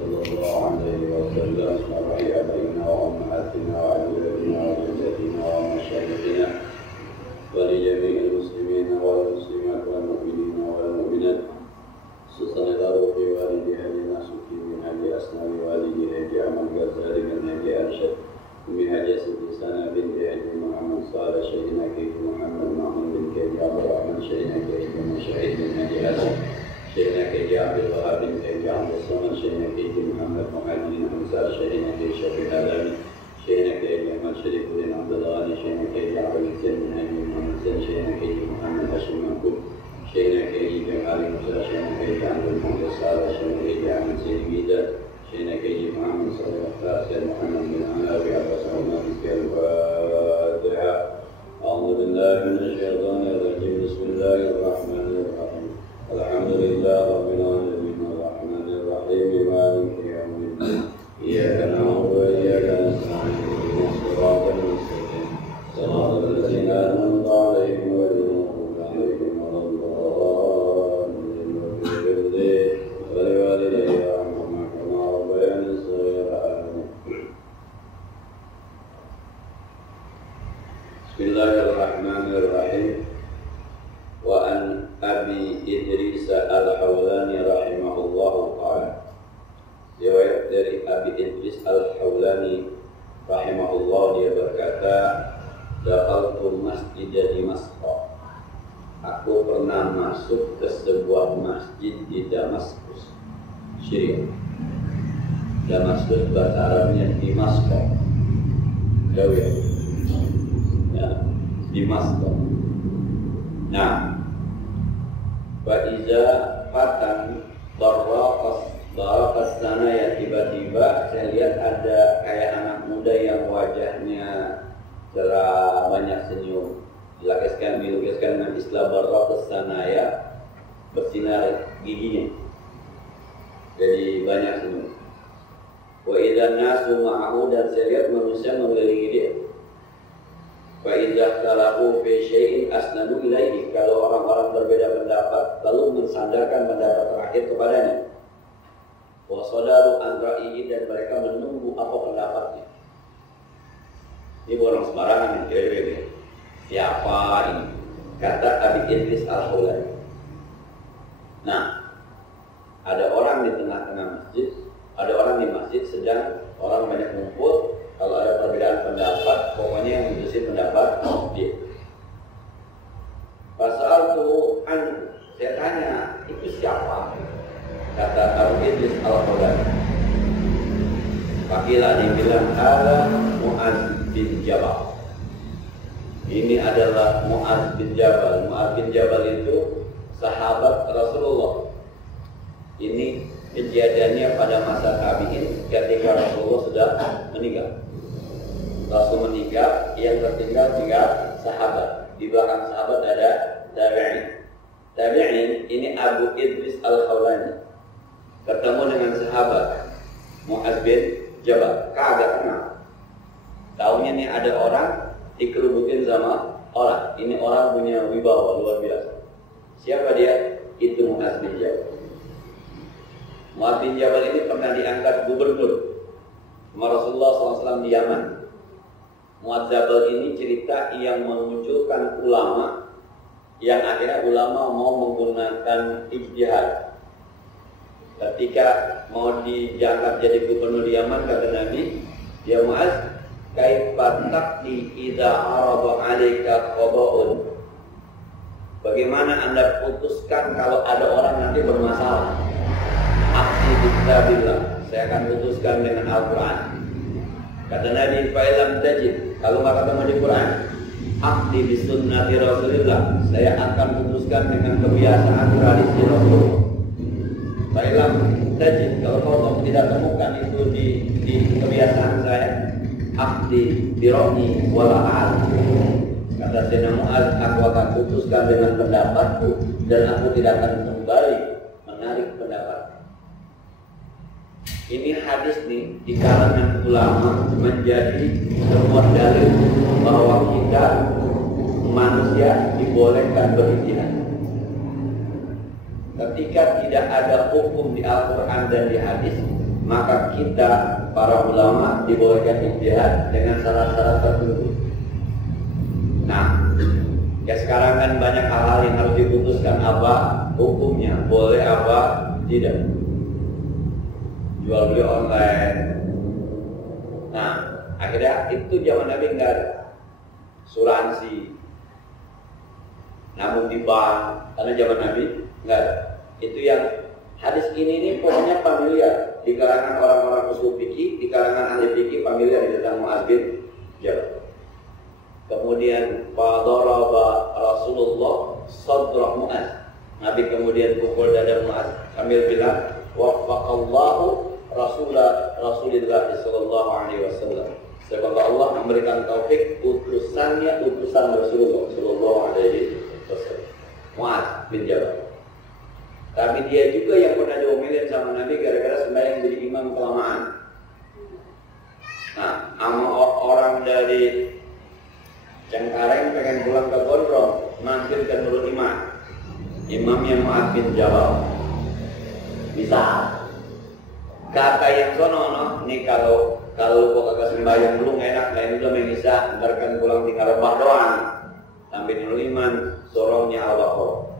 صلى الله عليه وسلم شرع أبينا وأمهاتنا وأجدادنا وجداتنا ومشايخنا ولجميع المسلمين والمسلمات والمؤمنين والمؤمنات خصوصا الأروق والدي هدي ناسكي من هدي أسنان والدي هدي أحمد غزالي من هدي أرشد من هدي سيدي سنة بنت هدي محمد صالح شيخنا كيف محمد معهم بن كيف عبد الرحمن شيخنا كيف مشاهد من هدي حسن شيخنا كيف عبد الوهاب بن كيف عبد الصمد شيخنا كيف محمد محمد أنصار شيخنا كيف شفيع العالمين شيخنا كيف أحمد شريف بن عبد الغني شيخنا كيف عبد الحسين من هدي محمد سن شيخنا كيف محمد هاشم منكوب شيخنا كيف علي موسى شيخنا كيف عبد المولى صالح شيخنا كيف أحمد سيد ميدان شيخنا كيف محمد صلى الله عليه وسلم محمد بن علاوي عباس عمر في الفاتحة أعوذ بالله من الشيطان الرجيم بسم الله الرحمن الرحيم الحمد لله رب العالمين الرحمن الرحيم مالك يوم الدين إياك نعبد وإياك نستعين اهدنا الصراط المستقيم صراط الذين أنعمت عليهم غير المغضوب عليهم ولا الضالين ولوالدي ارحمهما كما ربياني صغيرا بسم الله الرحمن الرحيم وأن أبي إدريس الحولاني رحمه الله تعالى riwayat dari Abi Idris Al-Hawlani rahimahullah, dia berkata, dakhaltu masjid Damaskus, aku pernah masuk ke sebuah masjid di Damaskus, Syria. Damaskus bahasa Arabnya Damaskus, jauh ya, Damaskus. Nah, Faiza Fatan Barakas sana ya, tiba-tiba saya lihat ada kayak anak muda yang wajahnya cerah, banyak senyum. Dilukiskan dengan istilah barakas sana ya, bersinar giginya, jadi banyak senyum. Wa idzan nasu ma'ahu, dan saya lihat manusia mengelilingi dia. Fa idza talafu fi syai'in asnadu ilaihi, kalau orang-orang berbeda pendapat lalu mensandarkan pendapat terakhir kepadanya. Wa sadaru an ra'yihi, dan mereka menunggu apa pendapatnya. Ini orang sembarangan yang kira-kira. Siapa ini? Kata Abi Idris Al-Hawlani. Nah, ada orang di tengah-tengah masjid, ada orang di masjid sedang orang banyak ngumpul. Kalau ada perbedaan pendapat, pokoknya yang memutuskan pendapat dia. Pasal tu an, saya tanya, itu siapa? Kata Abu Idris Al-Hawlani. Pakilah dibilang ada Mu'adz bin Jabal. Ini adalah Mu'adz bin Jabal. Mu'adz bin Jabal itu sahabat Rasulullah. Ini kejadiannya pada masa tabi'in ketika Rasulullah sudah meninggal. Rasul meninggal, yang tertinggal 3 sahabat. Di belakang sahabat ada tabi'in. Tabi'in ini Abu Idris Al-Hawlani ketemu dengan sahabat Mu'adz bin Jabal, kagak kenal. Taunya nih ada orang dikerubutin sama orang. Ini orang punya wibawa luar biasa. Siapa dia? Itu Mu'adz bin Jabal. Mu'adz bin Jabal ini pernah diangkat gubernur sama Rasulullah SAW di Yaman. Mu'adz Jabal ini cerita yang memunculkan ulama, yang akhirnya ulama mau menggunakan ijtihad. Ketika mau diangkat jadi gubernur di Yaman, kata Nabi, ya Mu'adz, kaifa taqdi idza arada 'alaika qada'un. Bagaimana Anda putuskan kalau ada orang nanti bermasalah? Aqdi bi kitabillah, saya akan putuskan dengan Al-Qur'an. Kata Nabi, fa illam tajid, kalau enggak ketemu di Quran, aqdi bi sunnati Rasulillah, saya akan putuskan dengan kebiasaan tradisi Rasulullah. Baiklah, tajid, kalau kau tidak temukan itu di kebiasaan saya, akdi bironi wala'al. Kata Sayyidina Mu'adz, aku akan putuskan dengan pendapatku dan aku tidak akan kembali menarik pendapat. Ini hadis nih di kalangan ulama menjadi sebuah dalil bahwa kita manusia dibolehkan berijtihad. Ketika tidak ada hukum di Al-Quran dan di hadis, maka kita para ulama dibolehkan ijtihad dengan syarat-syarat tertentu. Nah, ya sekarang kan banyak hal-hal yang harus diputuskan apa hukumnya, boleh apa tidak. Jual beli online. Nah, akhirnya itu zaman Nabi enggak ada. Asuransi. Namun di bank, karena zaman Nabi enggak ada. Itu yang hadis ini pokoknya familiar di kalangan orang-orang usul fikih, di kalangan ahli fikih familiar di tentang Mu'adz bin Jabal. Kemudian fadaraba Rasulullah sadra Mu'adz. Nabi kemudian pukul dada Mu'adz sambil bilang waffaqallahu Rasulullah sallallahu alaihi wasallam. Semoga Allah memberikan taufik utusan Rasulullah sallallahu alaihi wasallam. Mu'adz bin Jabal. Tapi dia juga yang pernah diomelin sama Nabi gara-gara sembahyang jadi imam kelamaan. Nah, sama orang dari Cengkareng pengen pulang ke Gondrong, mampir ke Nurul Iman. Imamnya Mu'adz bin Jabal. Bisa. Kata yang sono, nih kalau kok kagak sembahyang belum enak, lain belum yang bisa, ntar kan pulang tinggal rebah doang. Sampai Nurul Iman, sorongnya Al-Baqarah.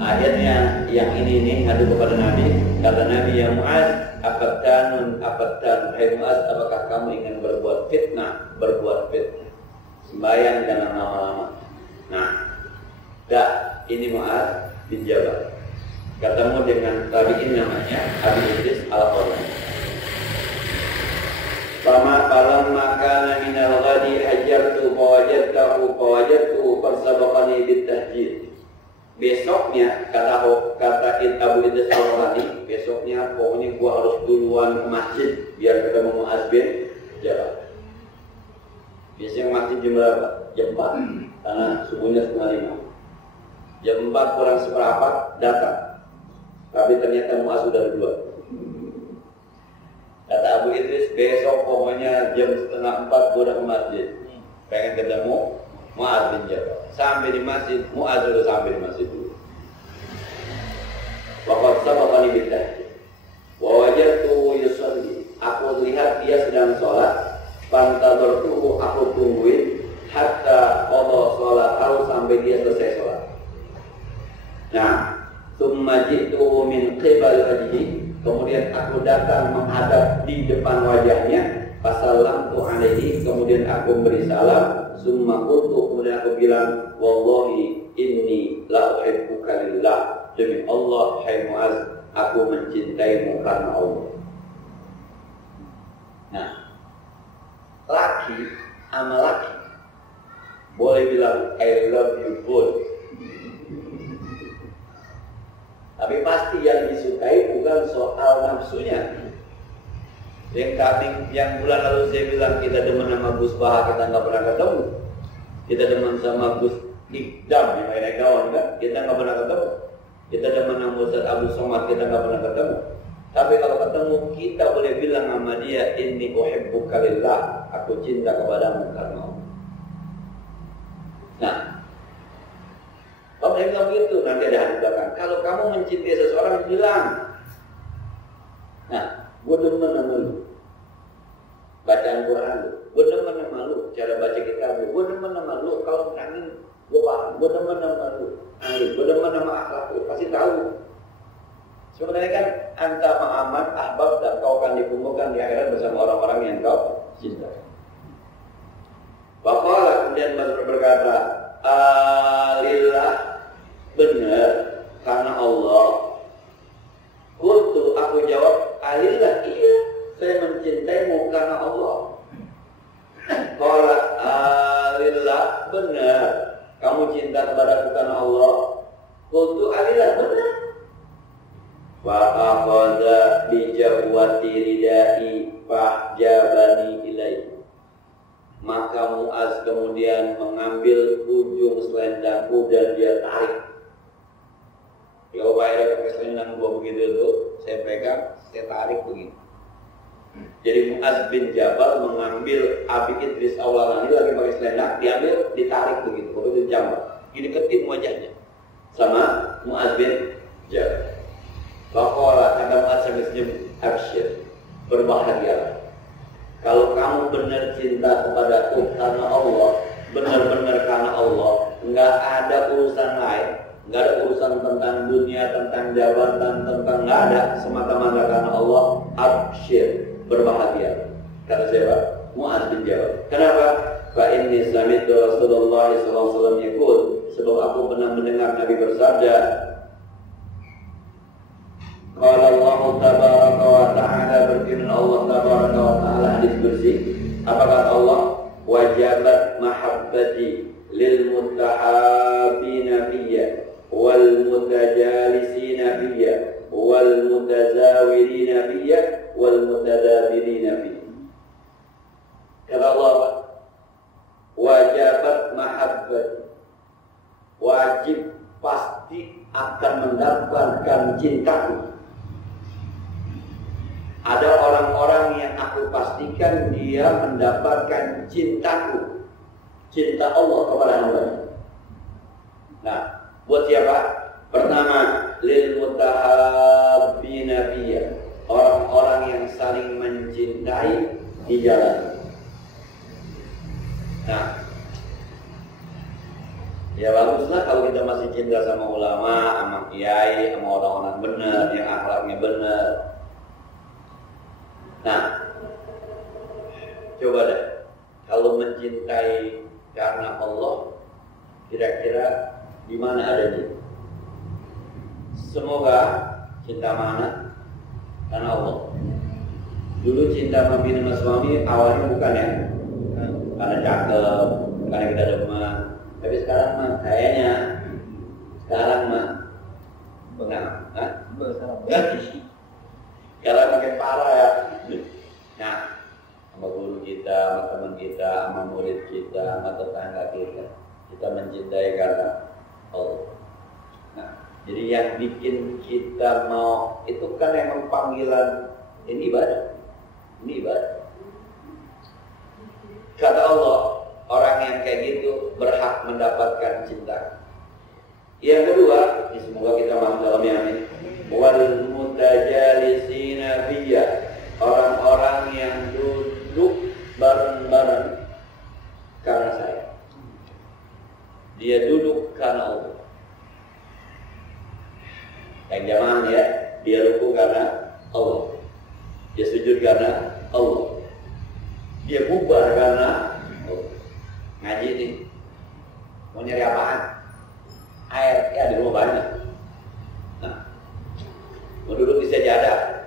Akhirnya yang ini ngadu kepada Nabi. Kata Nabi, ya Mu'adz, apatan, hai Mu'adz, apakah kamu ingin berbuat fitnah? Sembahyang jangan lama-lama. Nah, ini Mu'adz bin Jabal ketemu dengan tabi'in namanya Abi Idris Al-Qurani. Falamma kana minal ghadi hajartu fawajadtu farsabaqani bitahjid. Besoknya kata Abu Idris Al-Qurani, besoknya pokoknya gua harus duluan ke masjid biar ketemu Mu'adz bin Jabal. Biasanya masjid jam berapa? Jam 4, karena subuhnya 4:30. Jam 4 kurang seperempat datang, tapi ternyata Mu'adz sudah duluan. Kata Abu Idris, besok pokoknya jam 3:30 gua udah ke masjid, pengen ketemu Mu'adz bin Jabal. Sampai di masjid, Mu'adz sudah sampai di masjid dulu. Waqad sabaqani bitahjid wa wajadtuhu yusalli. Aku lihat dia sedang sholat. Fantadhartuhu, aku tungguin hatta qada sholatahu, sampai dia selesai sholat. Nah, tsumma ji'tuhu min qibal wajhi, kemudian aku datang menghadap di depan wajahnya. Fasallamtu alaihi, kemudian aku beri salam. Summa qultu, kemudian aku bilang, wallahi inni la uhibbuka lillah, demi Allah hai Mu'adz, aku mencintaimu karena Allah. Nah, laki sama laki boleh bilang I love you both, tapi pasti yang disukai bukan soal nafsunya. Yang bulan lalu saya bilang kita demen sama Gus Baha, kita nggak pernah ketemu. Kita demen sama Gus Ikdam yang lain kawan kan, kita nggak pernah ketemu. Kita demen sama Ustaz Abu Somad, kita nggak pernah ketemu. Tapi kalau ketemu kita boleh bilang sama dia, inni uhibbuka lillah, aku cinta kepadamu karena Allah. Nah, kalau dia bilang begitu, nanti ada hadis belakang. Kalau kamu mencintai seseorang, bilang, nah, gue demen sama lu bacaan Quran lu, gue demen sama lu cara baca kitab lu, gue demen sama lu kalau angin gue paham, gue demen sama lu angin, gue demen sama akhlak lu, pasti tahu. Sebenarnya kan anta ma'aman ahbab, dan kau akan dikumpulkan di akhirat bersama orang-orang yang kau cinta. Faqala, kemudian Mas'ud berkata, alillah, benar karena Allah. Qultu, aku jawab, alillah, iya, saya mencintaimu karena Allah. Qala, alillah, benar kamu cinta kepadaku karena Allah. Qultu, alillah, benar. Fa'akhadha bijawati ridai fahjabani ilaihi. Maka Mu'adz kemudian mengambil ujung selendangku dan dia tarik. Kalau Pak Eda pakai selendang gua begitu tuh, saya pegang, saya tarik begini. Jadi Mu'adz bin Jabal mengambil Abi Idris Al-Qurani lagi pakai selendang, diambil, ditarik begitu, begitu dijambak, dideketin wajahnya sama Mu'adz bin Jabal. Faqala, kata Mu'adz sambil senyum, absyir, berbahagialah. Kalau kamu benar cinta kepadaku karena Allah, benar-benar karena Allah, nggak ada urusan lain, nggak ada urusan tentang dunia, tentang jabatan, tentang nggak ada, semata-mata karena Allah. Absyir, berbahagia. Kata siapa? Mu'adz bin Jabal. Kenapa? Fa inni sami'tu Rasulullah sallallahu alaihi wasallam yaqul, sebab aku pernah mendengar Nabi bersabda, qala Allah tabaraka wa ta'ala, berfirman Allah tabaraka wa ta'ala, hadis bersih. Apa kata Allah? Wajabat mahabbati lil muttahabina fiyya wal mutajalisina fiyya wal mutazawirina fiyya wal mutadabirina fiyya. Kata Allah, wajabat mahabbati, wajib pasti akan mendapatkan cintaku. Ada orang-orang yang aku pastikan dia mendapatkan cintaku, cinta Allah kepada hamba. Nah, buat siapa? Pertama, lil mutahabbina fiyya, orang-orang yang saling mencintai di jalan. Nah, ya baguslah kalau kita masih cinta sama ulama, sama kiai, sama orang-orang benar, yang akhlaknya benar. Nah, coba deh, kalau mencintai karena Allah, kira-kira di mana adanya? Semoga cinta mana? Karena Allah. Dulu cinta mami sama suami awalnya bukan ya, karena cakep, karena kita demen. Tapi sekarang mah kayaknya, sekarang mah kalau makin parah ya. Nah, sama guru kita, sama teman kita, sama murid kita, sama tetangga kita mencintai karena Allah. Nah, jadi yang bikin kita mau itu kan emang panggilan, ini ibadah, ini ibadah. Kata Allah, orang yang kayak gitu berhak mendapatkan cinta. Yang kedua, semoga kita masuk dalam yang ini. Wal mutajalisina fiyya, orang-orang yang duduk bareng-bareng karena saya. Dia duduk karena Allah. Yang jamaah ya, dia ruku karena Allah. Dia sujud karena Allah. Dia bubar karena Allah. Ngaji nih, mau nyari apaan? Air, ya di rumah banyak. Nah, mau duduk di sajadah,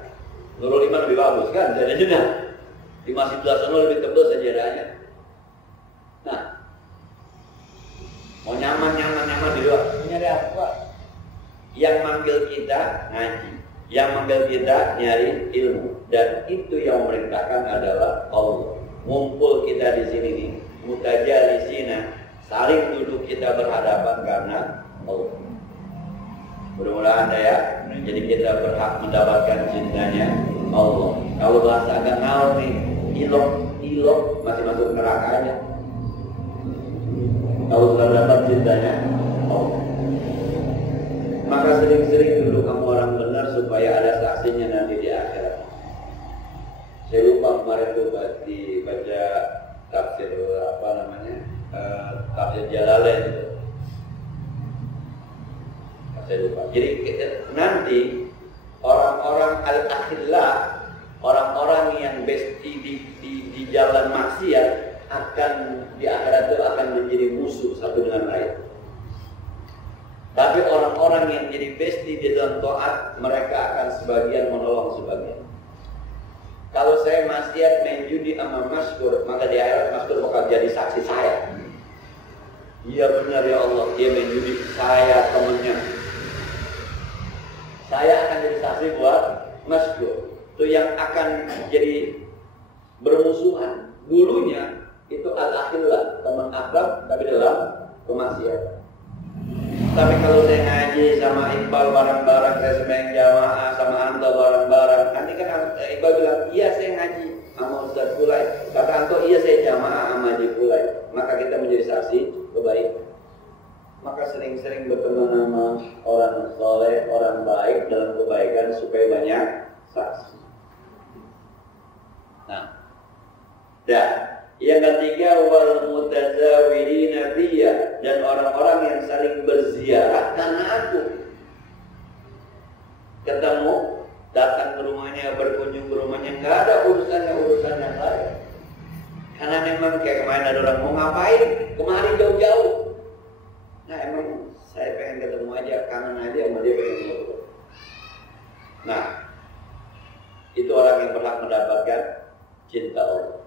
Nurul Iman lebih bagus kan, sajadah. Di Masjid Belasono lebih tebal sajadahnya. Nah, mau nyaman di luar, mau nyari apa? Yang manggil kita ngaji, yang manggil kita nyari ilmu, dan itu yang memerintahkan adalah Allah. Ngumpul kita di sini nih, mutajalisina, saling duduk kita berhadapan karena Allah. Mudah-mudahan ya, jadi kita berhak mendapatkan cintanya Allah. Kalau bahasa agak ngawur nih, ilok masih masuk nerakanya. Kalau sudah dapat cintanya Allah, maka sering-sering dulu kamu orang benar supaya ada saksinya nanti di akhirat. Saya lupa kemarin tuh baca tafsir apa namanya, tafsir Jalalain itu. Saya lupa. Jadi nanti orang-orang al-akhillah, orang-orang yang besti di jalan maksiat akan di akhirat itu akan menjadi musuh satu dengan lain. Tapi orang-orang yang jadi besti di dalam taat, mereka akan sebagian menolong sebagian. Kalau saya maksiat main judi sama Maskur, maka di akhirat Maskur bakal jadi saksi saya. Iya benar ya Allah, dia main judi, saya temannya. Saya akan jadi saksi buat Maskur. Itu yang akan jadi bermusuhan. Dulunya itu al-akhillah, teman akrab tapi dalam kemaksiatan. Tapi kalau saya ngaji sama Iqbal bareng-bareng, saya sembahyang jamaah sama Anto bareng-bareng, nanti kan Iqbal bilang, iya saya ngaji sama Ustaz Kulai. Kata Anto, iya saya jamaah sama Haji Kulai. Maka kita menjadi saksi kebaikan. Maka sering-sering berteman sama orang soleh, orang baik dalam kebaikan supaya banyak saksi. Nah, dan yang ketiga wal mutazawirina biya, dan orang-orang yang saling berziarah karena aku. Ketemu, datang ke rumahnya, berkunjung ke rumahnya, nggak ada urusan yang lain. Karena memang kayak kemarin ada orang mau ngapain, kemari jauh-jauh. Nah emang saya pengen ketemu aja, kangen aja sama dia pengen ketemu. Nah, itu orang yang berhak mendapatkan cinta Allah.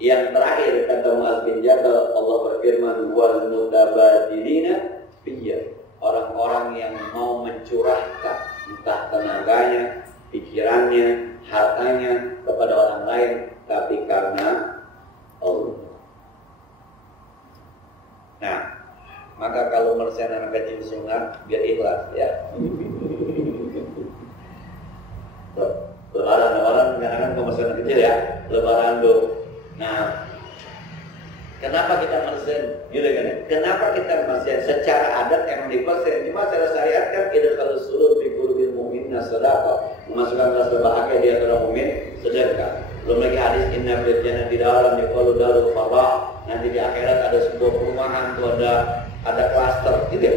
Yang terakhir kata Mu'adz bin Jabal, Allah berfirman wal mutabadilina fiyya, orang-orang yang mau mencurahkan entah tenaganya, pikirannya, hartanya kepada orang lain, tapi karena Allah. Nah, maka kalau mersen anak kecil sunat, biar ikhlas ya. Lebaran kadang-kadang kalau mersen anak kecil ya, lebaran dulu. Nah, kenapa kita mersen? Gitu kan? Kenapa kita mersen? Secara adat emang dipersen, cuma secara syariat kan kita kalau suruh biqulubil mu'minina shadaqah, memasukkan rasa bahagia di antara mukmin sedekah. Belum lagi hadis inna fil jannati daran yuqalu darul farah, nanti di akhirat ada sebuah perumahan tuh ada klaster gitu ya.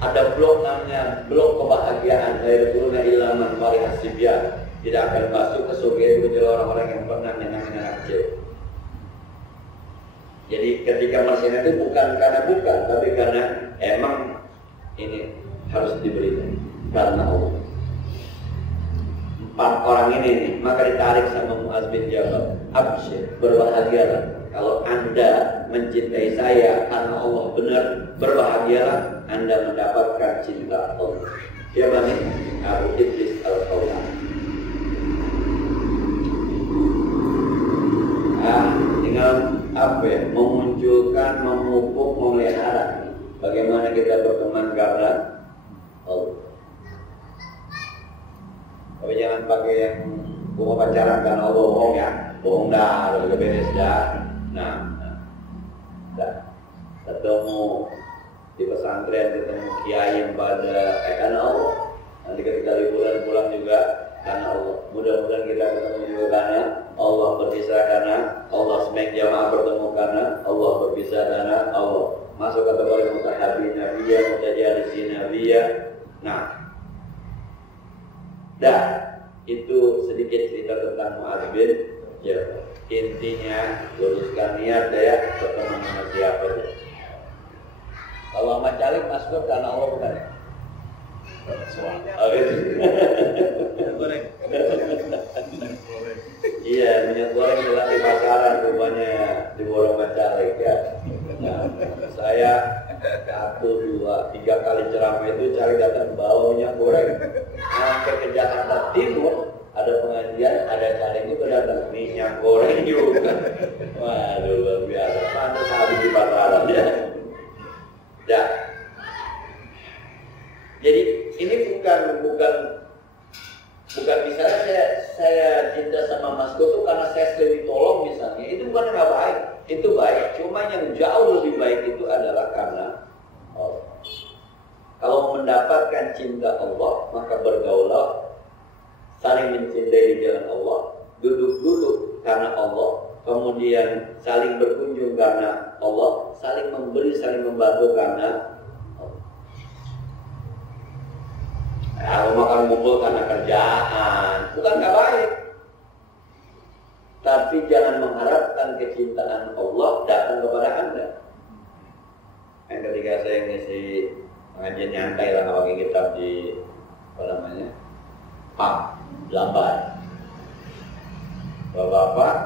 Ada blok namanya blok kebahagiaan, dari turunnya ilaman wali hasibiyah, tidak akan masuk ke surga itu kecuali orang-orang yang pernah menyenangkan anak kecil. Jadi ketika manusia itu bukan karena bukan, tapi karena emang ini harus diberikan karena Allah. 4 orang ini nih, maka ditarik sama Mu'adz bin Jabal. Absyir, berbahagialah kalau Anda mencintai saya karena Allah benar, berbahagialah Anda mendapatkan cinta Allah. Siapa nih? Abu Idris Al-Khawlani. Tinggal apa ya? Memunculkan, memupuk, memelihara. Bagaimana kita berteman karena Allah. Tapi jangan pakai yang mau pacaran karena Allah, bohong ya. Bohong dah, udah beres dah. Nah, ketemu di pesantren, ketemu kiai yang pada karena Allah. Nanti ketika liburan pulang juga karena Allah. Mudah-mudahan kita ketemu juga karena Allah, berpisah karena Allah, semek jamaah bertemu karena Allah, berpisah karena Allah. Masuk kategori mutahabbi nabiyah, mutajalisin nabiyah. Nah, dah itu sedikit cerita tentang Mu'adz bin Jabal. Intinya luruskan niat ya, bertemu sama siapa aja. Kalau sama caleg masuk karena Allah bukan ya? Minyak goreng. Iya, minyak goreng jelas di pasaran, rupanya diborong sama caleg ya. Nah, saya 1, 2, 3 kali ceramah itu caleg datang bawa minyak goreng. Sampai ke Jakarta Timur ada pengajian, ada caleg juga datang minyak goreng juga. Waduh, luar biasa. Pantas habis di pasaran ya. Dah. Jadi ini bukan misalnya saya cinta sama Mas Go karena saya sering ditolong misalnya, itu bukan yang nggak baik, itu baik. Cuma yang jauh lebih baik itu adalah karena Allah. Kalau mendapatkan cinta Allah, maka bergaulah, saling mencintai di jalan Allah, duduk karena Allah, kemudian saling berkunjung karena Allah, saling memberi, saling membantu karena kalau makan ngumpul karena kerjaan, bukan nggak baik. Tapi jangan mengharapkan kecintaan Allah datang kepada Anda. Yang ketika saya ngisi pengajian nyantai lah, nggak pakai kitab di apa namanya, lambai. Bapak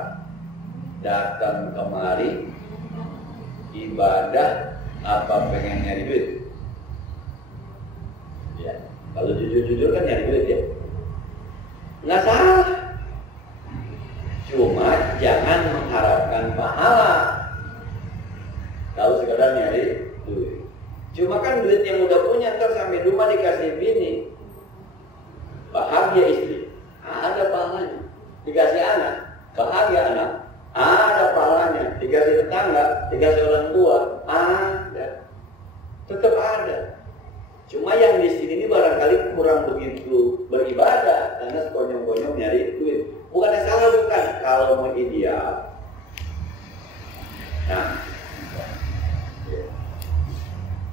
datang kemari ibadah apa pengen nyari duit? Ya. Kalau jujur-jujur kan nyari duit ya, nggak salah. Cuma jangan mengharapkan pahala. Kalau sekedar nyari duit. Cuma kan duit yang udah punya ntar sampai rumah dikasih bini, bahagia istri, ada pahalanya. Dikasih anak, bahagia anak, ada pahalanya. Dikasih tetangga, dikasih orang tua, ada. Tetap ada. Cuma yang di sini ini barangkali kurang begitu beribadah karena sekonyong-konyong nyari duit. Bukan yang salah, bukan. kalau mau ideal, nah,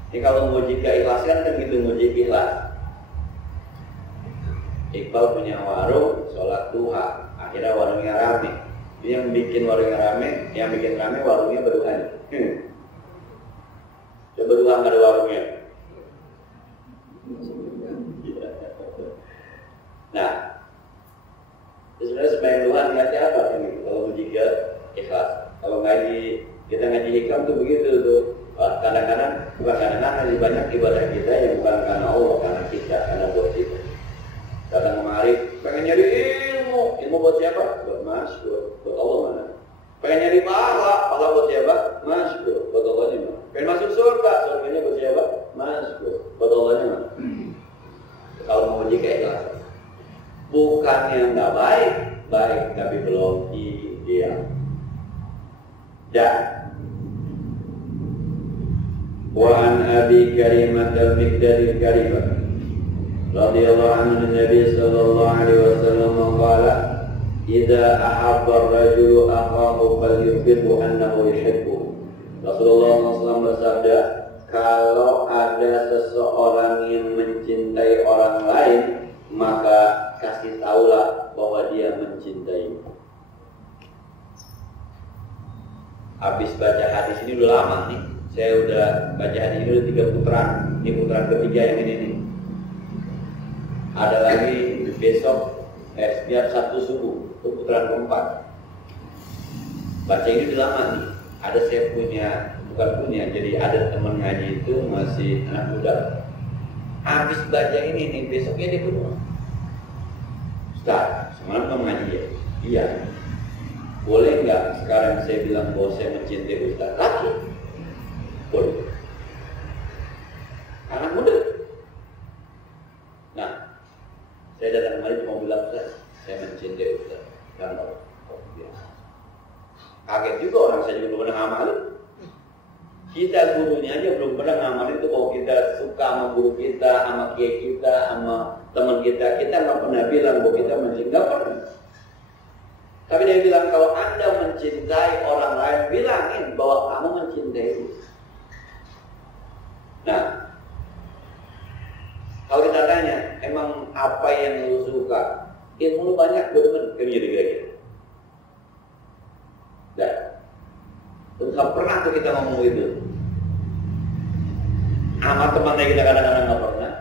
ini kalau mau jika ikhlas kan gitu, mau jika ikhlas. Iqbal punya warung, sholat duha, akhirnya warungnya rame. Dia yang bikin warungnya rame, yang bikin rame warungnya berduaan. Coba duha nggak ada warungnya. Nah, sebenarnya sembahyang duha niatnya apa ini? Kalau jika ikhlas, kalau kita ngaji hikam tuh begitu tuh. Kadang-kadang bukan kadang-kadang banyak ibadah kita yang bukan karena Allah, karena kita, karena buat kita. Datang kemari, pengen nyari ilmu buat siapa? Buat masyhur, buat Allah mana? Pengen nyari pahala buat siapa? Masyhur, buat Allahnya mana? Pengen masuk surga, surganya buat siapa? Masyhur, buat Allahnya mana? Kalau mau jika ikhlas, bukannya nggak baik tapi belum ideal. Dan wa an Abi Karimah al-Miqdad al-Karimah radhiyallahu anhu Nabi sallallahu alaihi wasallam qala idza ahabba ar-rajulu akhahu falyukhbirhu annahu yuhibbu. Rasulullah SAW bersabda, kalau ada seseorang yang mencintai orang lain, maka kasih tahulah bahwa dia mencintai. Habis baca hadis ini udah lama nih. Saya udah baca hadis ini udah 3 putaran. Ini putaran ketiga yang ini nih. Ada lagi besok setiap Sabtu subuh, itu putaran keempat. Baca ini udah lama nih. Ada saya jadi ada teman ngaji itu masih anak muda. Habis baca ini nih, besoknya dia berdoa. Ustaz, semalam kamu ngaji ya? Iya. Boleh nggak sekarang saya bilang bahwa saya mencintai Ustaz? Laki? Boleh. Anak muda. Nah, saya datang kemarin cuma bilang Ustaz, saya mencintai Ustaz. Karena kaget juga orang, saya juga belum pernah ngamalin. Kita gurunya aja belum pernah ngamalin itu bahwa kita suka sama guru kita, sama kiai kita, sama teman kita. Kita nggak pernah bilang bahwa kita mencintai, nggak pernah. Tapi dia bilang kalau Anda mencintai orang lain, bilangin bahwa kamu mencintai. Nah, kalau kita tanya, emang apa yang lu suka? Ilmu lu banyak, bener-bener kayak gitu. Dan nggak pernah tuh kita ngomong itu. Sama temannya kita kadang-kadang nggak pernah.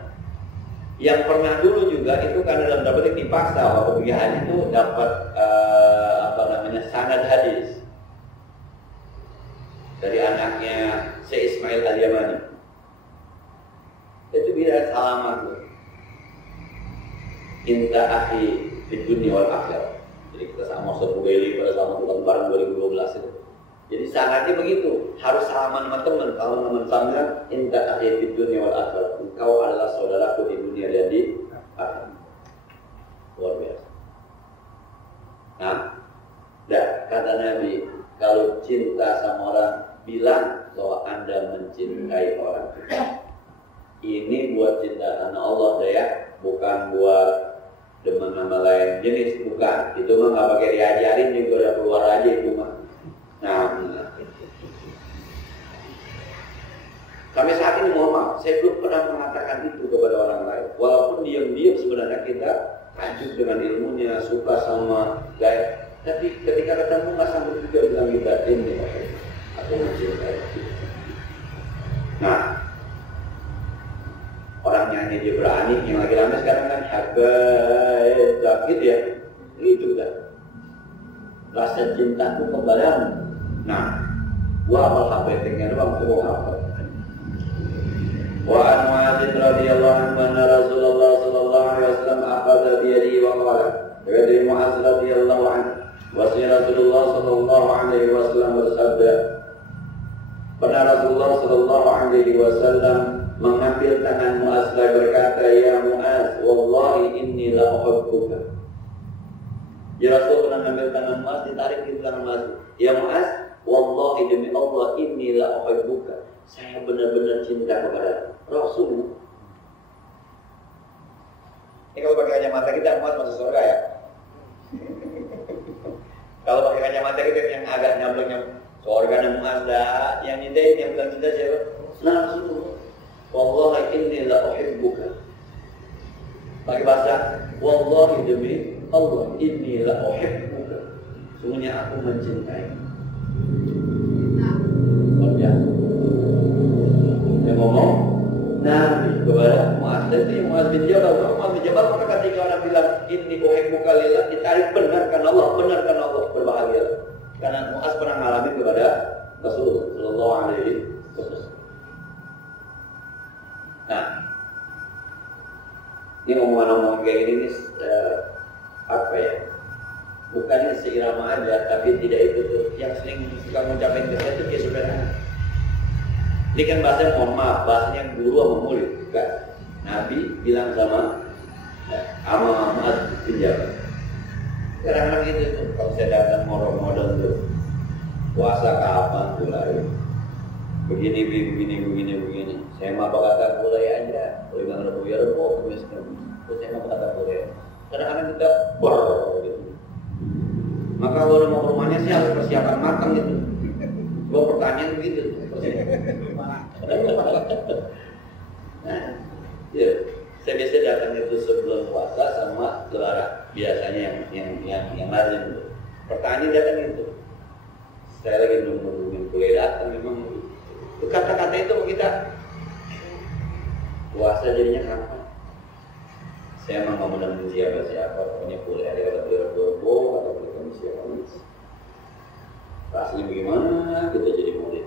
Yang pernah dulu juga itu karena dalam dapat dipaksa waktu haji itu dapat sanad hadis dari anaknya Syekh Ismail Al-Yamani. Itu bila salaman tuh. Inta akhi fid dunya wal akhirah. Jadi kita sama Ustaz Bugaili pada sama bulan bareng 2012 itu. Jadi sangatnya begitu, harus salaman sama teman. Kalau teman sama inta akhi fid dunya wal akhirah. Engkau adalah saudaraku di dunia dan di akhirat. Luar biasa. Nah, kata Nabi, kalau cinta sama orang, bilang bahwa Anda mencintai orang. Ini buat cinta karena Allah ya, bukan buat demen nama lain jenis, bukan. Itu mah nggak pakai diajarin juga, udah keluar aja itu mah. Nah, sampai saat ini mohon maaf, saya belum pernah mengatakan itu kepada orang lain. Walaupun diam-diam sebenarnya kita hancur dengan ilmunya, suka sama gaya. Tapi ketika ketemu nggak sampai juga bilang kita ini atau mencintai. Nah, orang nyanyi dia berani, yang lagi ramai sekarang kan habai sakit ya, itu kan. Rasa cintaku kepadamu. Nah, gua apal habai tinggal bang tuh apa? Wa an Mu'adz radhiyallahu anhu anna Rasulullah sallallahu alaihi wasallam aqada bi yadihi wa qala. Dari Mu'adz radhiyallahu anhu Wasnya Rasulullah sallallahu alaihi wasallam bersabda, pernah Rasulullah sallallahu alaihi wasallam mengambil tangan Mu'adz dan berkata, ya Mu'adz, wallahi inni la uhibbuka. Ya Rasul pernah mengambil tangan Mu'adz, ditarik di tangan Mu'adz. Ya Mu'adz, wallahi demi Allah inni la uhibbuka. Saya benar-benar cinta kepada Rasul. Ini kalau pakai kacamata kita Mu'adz masuk surga ya. Kalau pakai kacamata kita yang agak nyamplung seorang Mu'adz yang nyindain, yang bukan cinta siapa? Nafsu. Wallahi inni la uhibbuka. Pakai bahasa wallahi demi Allah inni la uhibbuka. Sungguhnya aku mencintai. Ya. Yang ngomong Nabi kepada Mu'adz itu Mu'adz bin Jabal. Mu'adz bin Jabal maka ketika orang bilang inni uhibbuka lillah, ditarik benar karena Allah, berbahagia. Karena Mu'adz pernah mengalami kepada Rasulullah sallallahu alaihi wasallam. Nah, ini omongan-omongan kayak gini nih, apa ya? Bukannya seirama aja, tapi tidak itu tuh. Yang sering suka ngucapin ke saya itu kayak saudara. Ini kan bahasanya, mohon maaf, bahasanya guru sama murid. Kan? Nabi bilang sama Mu'adz bin Jabal. Kadang-kadang gitu tuh, kalau saya datang modal tuh, puasa kapan mulai? Begini. Saya mah kata mulai aja. Boleh nggak ada buyar kok, saya mah kata boleh. Kadang-kadang kita gitu. Maka kalau mau ke rumahnya sih harus persiapan matang gitu. Gua pertanyaan begitu. Nah, ya. Saya biasa datang itu sebelum puasa sama lebaran. Biasanya yang lazim itu. Pertanyaan datang itu. Saya lagi nungguin kuliah datang memang. Kata-kata itu kita puasa jadinya kapan? Saya memang mau menemukan siapa pokoknya kuliah dia kata beliau atau beliau siapa rasanya bagaimana kita jadi murid.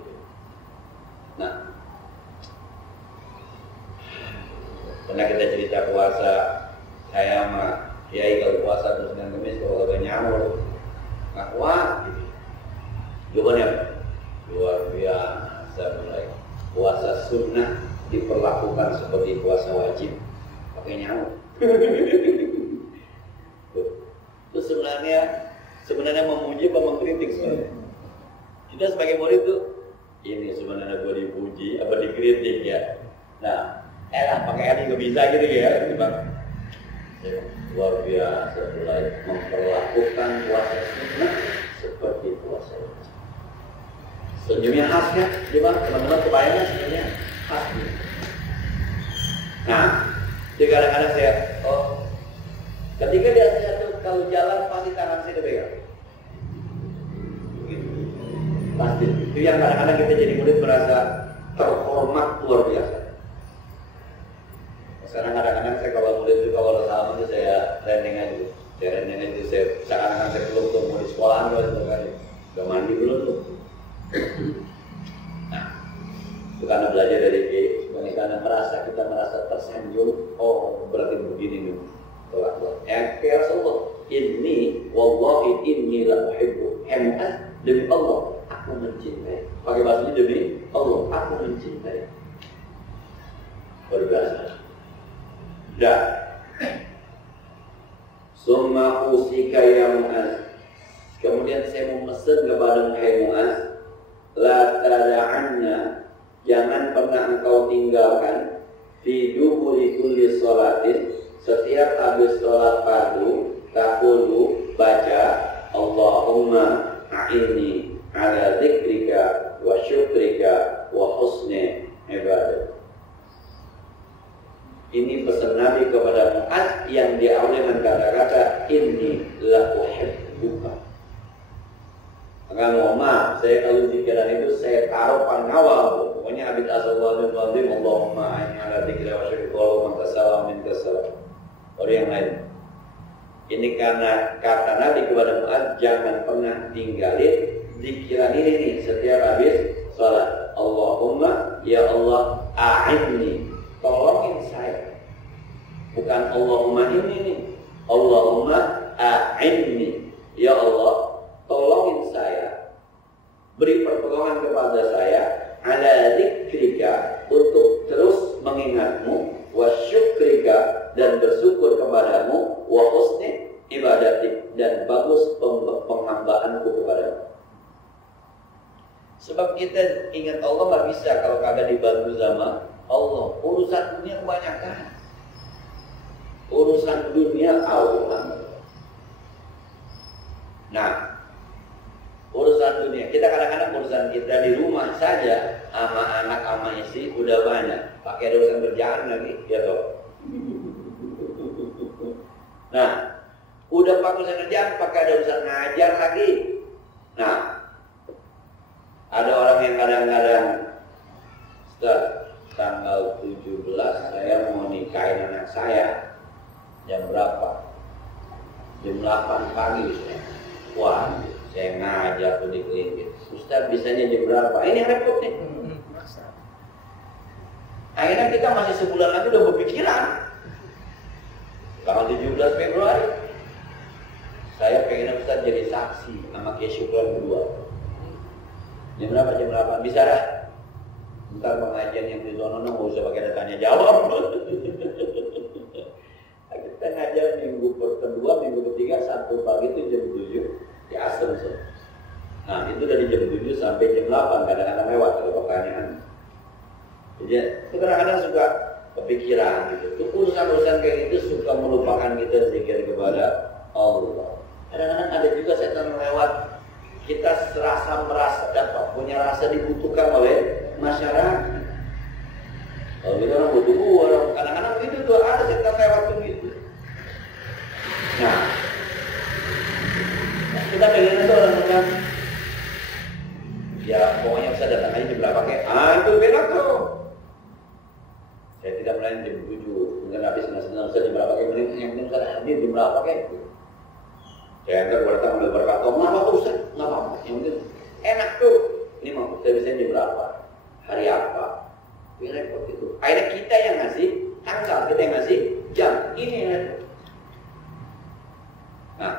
Nah, karena kita cerita puasa, saya sama Kiai kalau puasa terus dengan Kamis kalau ada nyamur nggak kuat gitu. Jawabannya luar biasa, mulai puasa sunnah diperlakukan seperti puasa wajib pakai nyamuk. Itu sebenarnya memuji apa mengkritik sebenarnya. Kita sebagai murid tuh ini sebenarnya gue dipuji apa dikritik ya. Nah, pakai hati nggak bisa gitu ya, bang. Luar biasa mulai memperlakukan puasa sunnah seperti puasa wajib. Senyumnya khas ya, teman-teman kebayangnya senyumnya khas. Nah, jadi kadang-kadang saya, ketika dia tuh kalau jalan pasti tangan saya dipegang. Pasti. Itu yang kadang-kadang kita jadi murid merasa terhormat luar biasa. Sekarang kadang-kadang saya kalau murid itu kalau sama itu saya rendeng aja. Saya seakan-akan saya belum ketemu di sekolah udah mandi dulu tuh. Nah, itu karena belajar dari bukan karena kita merasa tersanjung. Oh, berarti begini nih. Ya Rasulullah, ini wallahi inni la uhibbu. Demi Allah, aku mencintai. Pakai bahasa ini demi Allah, aku mencintai. Berbiasa. Dah. Summa usika ya Mu'adz. Kemudian saya mau mesen kepada Mu'adz, la tada'anna, jangan pernah engkau tinggalkan fi duburi kulli sholatin, setiap habis sholat fardu taqulu baca Allahumma a'inni ala dzikrika wa syukrika wa husni ibadah. Ini pesan Nabi kepada Mu'adz yang diawali dengan kata-kata inni la uhibbuka. Maka mohon maaf, saya kalau zikiran itu saya taruh pengawal. Pokoknya abid asallallahu alaihi wasallam Allahumma a'inni ala dzikrika wa syukrika wa minka salam minka salam. Orang yang lain. Ini karena kata Nabi kepada Mu'adz, jangan pernah tinggalin zikiran ini nih setiap habis salat. Allahumma ya Allah a'inni, tolongin saya. Bukan Allahumma ini nih. Allahumma a'inni, ya Allah tolongin saya. Beri pertolongan kepada saya ala dzikrika, untuk terus mengingatmu, wa syukrika, dan bersyukur kepadamu, wa husni ibadatik, dan bagus penghambaanku kepadamu. Sebab kita ingat Allah nggak bisa kalau kagak dibantu sama Allah. Urusan dunia kebanyakan. Urusan dunia Allah. Nah, maksudnya kita kadang-kadang urusan kita di rumah saja sama anak sama istri udah banyak, pakai ada urusan kerjaan lagi, ya toh. Nah, udah pakai urusan kerjaan, pakai ada urusan ngajar lagi. Nah, ada orang yang kadang-kadang setelah tanggal 17 saya mau nikahin anak saya. Jam berapa? Jam 8 pagi. Wah, saya ngajar tuh di klinik. Ustaz bisanya jam berapa? Ini repot nih. Akhirnya kita masih sebulan lagi udah berpikiran. Tanggal 17 Februari saya pengen Ustaz jadi saksi sama Kiai Syukron berdua. Jam berapa? Jam 8 bisa dah. Ntar pengajian yang di sono nggak usah pakai tanya jawab. Kita ngajar minggu kedua, minggu ketiga, Sabtu pagi itu jam 7 di Asrama. Nah itu dari jam 7 sampai jam 8 kadang-kadang lewat kalau pertanyaan. Jadi itu kadang-kadang suka kepikiran gitu. Itu urusan-urusan kayak itu suka melupakan kita zikir kepada Allah. Kadang-kadang ada juga setan lewat. Kita merasa dapat punya rasa dibutuhkan oleh masyarakat. Kalau kita orang butuh orang, kadang-kadang itu tuh ada setan lewat begitu. Nah, kita pengen itu orang-orang ya pokoknya bisa datang aja jam berapa kayak itu beda tuh. Saya tidak mulai jam 7, mungkin habis senang-senang jam berapa kayak yang penting saya hadir jam berapa kayak gitu. Saya antar datang ambil berkata, kenapa tuh Ustaz? Nggak apa-apa, yang penting enak tuh. Ini mau kita bisa jam berapa? Hari apa? Ini repot itu. Akhirnya kita yang ngasih tanggal, kita yang ngasih jam. Ini yang repot. Nah,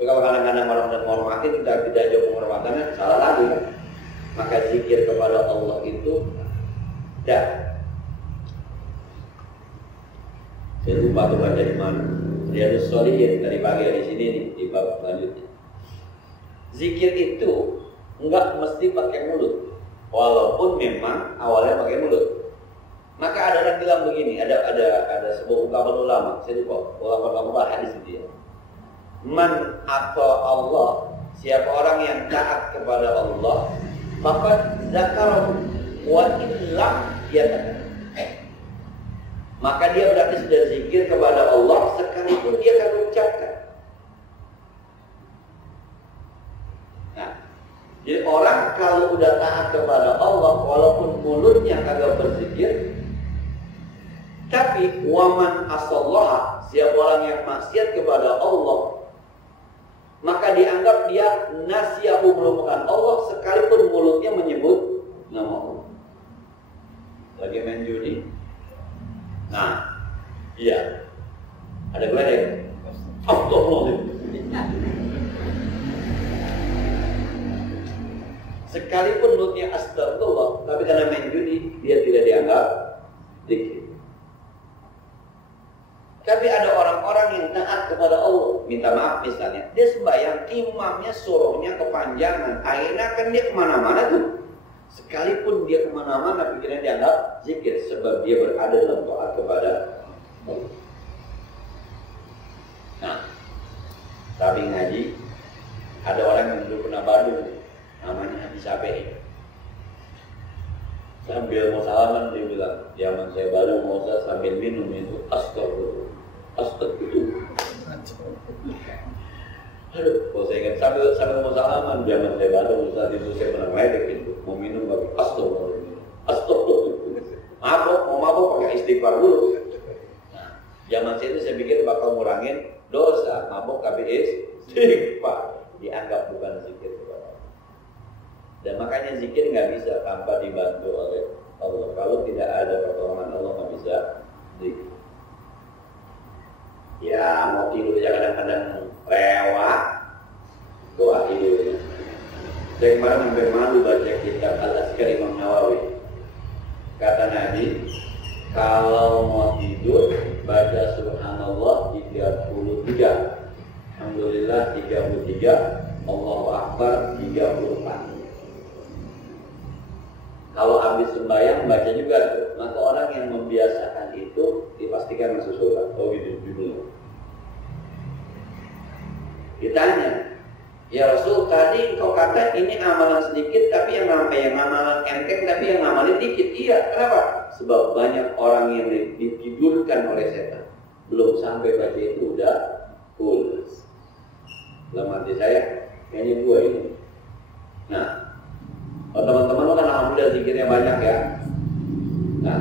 kalau kadang-kadang orang menghormati tidak jauh penghormatannya salah lagi kan? Maka zikir kepada Allah itu dah. Saya lupa tuh baca di mana. Riyadhus Shalihin dari pagi di sini nih di bab selanjutnya. Zikir itu enggak mesti pakai mulut, walaupun memang awalnya pakai mulut. Maka ada orang bilang begini, ada sebuah ungkapan ulama, saya lupa ulama hadis itu ya. Man atau Allah, siapa orang yang taat kepada Allah, maka zakarahu wa illam yatakallam. Maka dia berarti sudah zikir kepada Allah sekalipun dia kagak ucapkan. Nah, jadi orang kalau udah taat kepada Allah walaupun mulutnya kagak berzikir, tapi waman asallaha, siapa orang yang maksiat kepada Allah, maka dianggap dia nasiyahu melupakan Allah sekalipun mulutnya menyebut nama Allah. Lagi main judi. Nah, iya. Ada geledek. Astagfirullahaladzim. Sekalipun mulutnya astagfirullah, tapi karena main judi, dia tidak dianggap zikir. Tapi ada orang-orang yang taat kepada Allah, minta maaf misalnya, dia sembahyang, imamnya suruhnya kepanjangan, akhirnya kan dia kemana-mana tuh. Sekalipun dia kemana-mana, pikirannya dianggap zikir, sebab dia berada dalam taat kepada Allah. Nah, tapi ngaji, ada orang yang dulu pernah Bandung, namanya Haji Sapi. Sambil mau salaman dia bilang, zaman saya baru mau sambil minum itu, astagfirullah. Aduh, kalau saya ingat sambil mau salaman, zaman saya baru saat itu saya pernah ngeledek itu, mau minum tapi astagfirullah. Mau mabuk pakai istighfar dulu. Nah, zaman saya itu saya pikir bakal ngurangin dosa, mabuk tapi istighfar, dianggap bukan zikir. Dan makanya zikir nggak bisa tanpa dibantu oleh Allah. Kalau tidak ada pertolongan Allah nggak bisa zikir. Ya mau tidur aja kadang-kadang lewat doa tidurnya. Saya kemarin sampai malu baca kitab Al-Azkar Imam Nawawi. Kata Nabi, kalau mau tidur baca Subhanallah 33, Alhamdulillah 33, Allahu Akbar 34. Kalau habis sembahyang baca juga tuh. Maka orang yang membiasakan itu dipastikan masuk surga. Oh gitu judulnya. Ditanya, Ya Rasul, tadi engkau kata ini amalan sedikit tapi yang amalan enteng tapi yang ngamalin dikit. Iya, kenapa? Sebab banyak orang yang ditidurkan oleh setan. Belum sampai baca itu udah full. Dalam hati saya, kayaknya gua ini. Nah, teman-teman kan alhamdulillah zikirnya banyak ya. Nah,